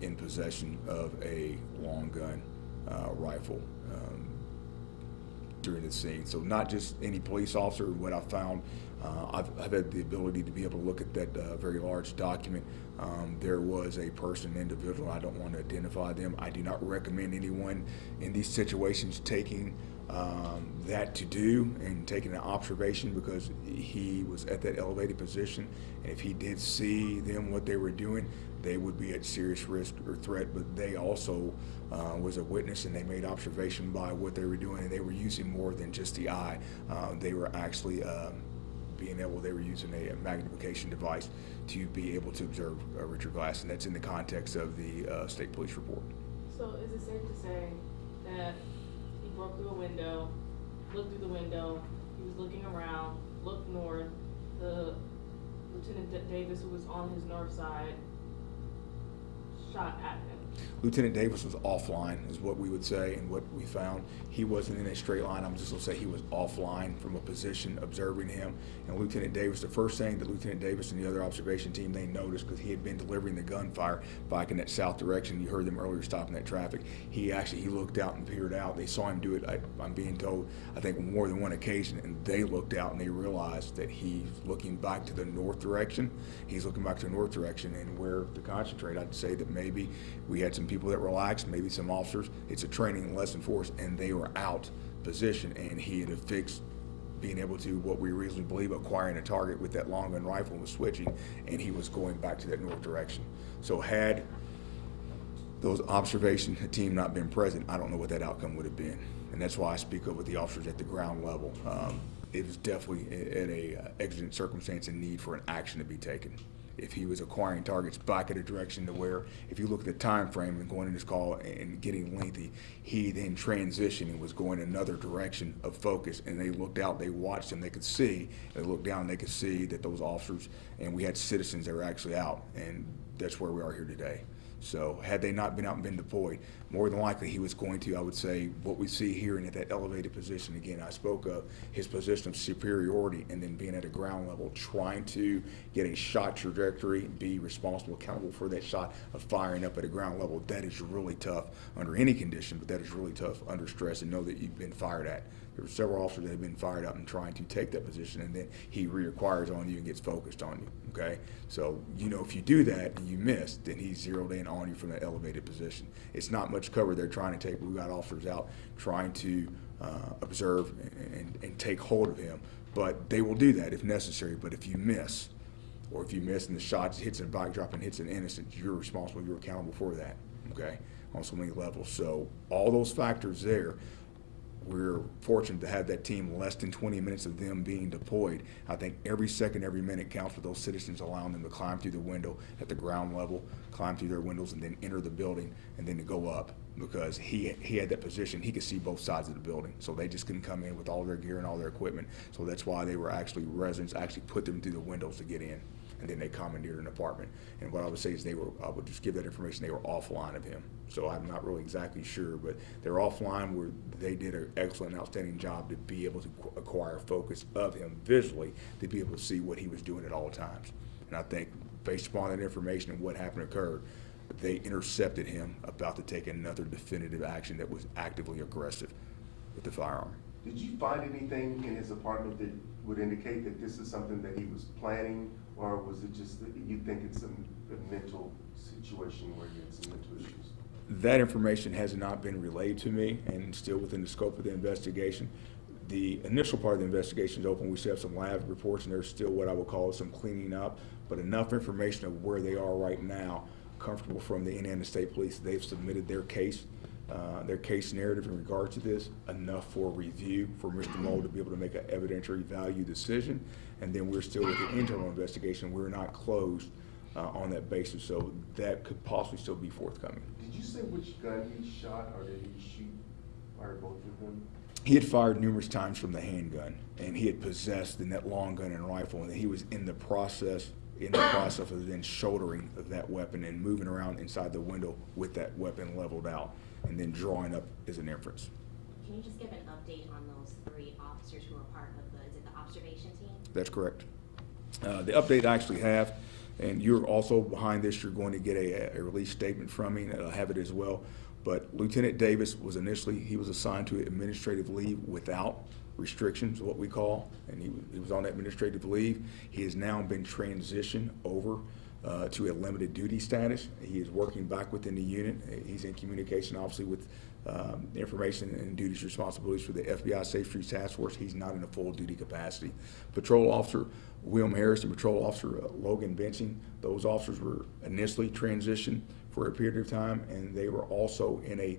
in possession of a long gun rifle during the scene. So not just any police officer. What I found, I've had the ability to be able to look at that very large document. There was a person, individual, I don't want to identify them. I do not recommend anyone in these situations taking that to do and taking an observation, because he was at that elevated position, and if he did see them, what they were doing, they would be at serious risk or threat. But they also was a witness, and they made observation by what they were doing, and they were using more than just the eye. They were actually they were using a magnification device to be able to observe Richard Glass, and that's in the context of the state police report. So is it safe to say that he broke through a window, looked through the window, he was looking around, looked north, the Lieutenant Davis, who was on his north side, shot at him? Lieutenant Davis was offline, is what we would say, and what we found. He wasn't in a straight line. I'm just going to say he was offline from a position observing him. And Lieutenant Davis, the first thing that Lieutenant Davis and the other observation team, they noticed, because he had been delivering the gunfire back in that south direction. You heard them earlier stopping that traffic. He looked out and peered out. They saw him do it, I'm being told, I think more than one occasion, and they looked out and they realized that he's looking back to the north direction. He's looking back to the north direction, and where to concentrate. I'd say that maybe we had some people that relaxed, maybe some officers. It's a training lesson for us, and they were out position, and he had affixed being able to, what we reasonably believe, acquiring a target with that long gun rifle, and was switching, and he was going back to that north direction. So had those observation team not been present, I don't know what that outcome would have been. And that's why I speak of with the officers at the ground level. It was definitely at a exigent circumstance and need for an action to be taken. If he was acquiring targets back at a direction to where, if you look at the time frame and going in his call and getting lengthy, he then transitioned and was going another direction of focus, and they looked out, they watched him, they could see, they looked down, they could see that those officers, and we had citizens that were actually out, and that's where we are here today. So had they not been out and been deployed, more than likely he was going to, I would say, what we see here and at that elevated position. Again, I spoke of his position of superiority and then being at a ground level, trying to get a shot trajectory, be responsible, accountable for that shot of firing up at a ground level. That is really tough under any condition, but that is really tough under stress, and know that you've been fired at. There were several officers that have been fired up and trying to take that position, and then he reacquires on you and gets focused on you, okay? So, if you do that and you miss, then he's zeroed in on you from that elevated position. It's not much cover they're trying to take. We've got officers out trying to observe and take hold of him, but they will do that if necessary. But if you miss, or if you miss and the shot hits a backdrop and hits an innocent, you're responsible, you're accountable for that, okay, on so many levels. So all those factors there, we're fortunate to have that team less than 20 minutes of them being deployed. I think every second, every minute counts for those citizens, allowing them to climb through the window at the ground level, climb through their windows, and then enter the building, and then to go up, because he had that position. He could see both sides of the building, so they just couldn't come in with all their gear and all their equipment. So that's why they were residents actually put them through the windows to get in, and then they commandeered an apartment. And what I would say is I would just give that information, they were offline of him. So I'm not really exactly sure, but they're offline where they did an excellent, outstanding job to be able to acquire focus of him visually, to be able to see what he was doing at all times. And I think based upon that information and what happened occurred, they intercepted him about to take another definitive action that was actively aggressive with the firearm. Did you find anything in his apartment that would indicate that this is something that he was planning, or was it just that you think it's a mental situation where he had some mental issues? That information has not been relayed to me, and still within the scope of the investigation. The initial part of the investigation is open. We still have some lab reports, and there's still what I would call some cleaning up, but enough information of where they are right now, comfortable from the Indiana State Police. They've submitted their case narrative in regard to this, enough for review for Mr. Moe to be able to make an evidentiary value decision. And then we're still with the internal investigation. We're not closed on that basis, so that could possibly still be forthcoming. Did you say which gun he shot, or did he fire both of them? He had fired numerous times from the handgun, and he had possessed the net long gun and rifle, and he was in the process of then shouldering that weapon and moving around inside the window with that weapon leveled out, and then drawing up as an inference. Can you just give an update on those 3 officers who are part of the observation team? That's correct. The update I actually have, and you're also behind this, you're going to get a release statement from me, and I'll have it as well. But Lieutenant Davis was he was assigned to administrative leave without restrictions, what we call, and he was on administrative leave. He has now been transitioned over to a limited duty status. He is working back within the unit. He's in communication, obviously, with information and duties, responsibilities for the FBI Safe Streets Task Force. He's not in a full duty capacity. Patrol Officer William Harris and Patrol Officer Logan Benching, those officers were initially transitioned for a period of time, and they were also in a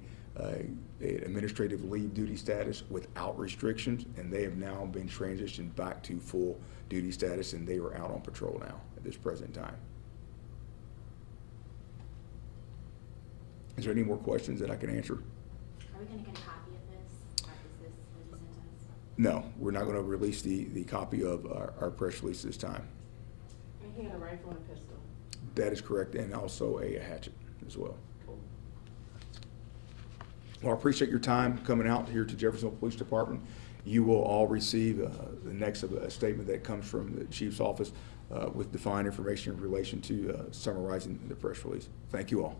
administrative leave duty status without restrictions, and they have now been transitioned back to full duty status, and they are out on patrol now at this present time. Is there any more questions that I can answer? Are we going to get a copy of this? Or is this what you sent us? No, we're not going to release the copy of our press release this time. And he had a rifle and a pistol. That is correct, and also a hatchet as well. Well, I appreciate your time coming out here to Jeffersonville Police Department. You will all receive the next statement that comes from the Chief's office with defined information in relation to summarizing the press release. Thank you all.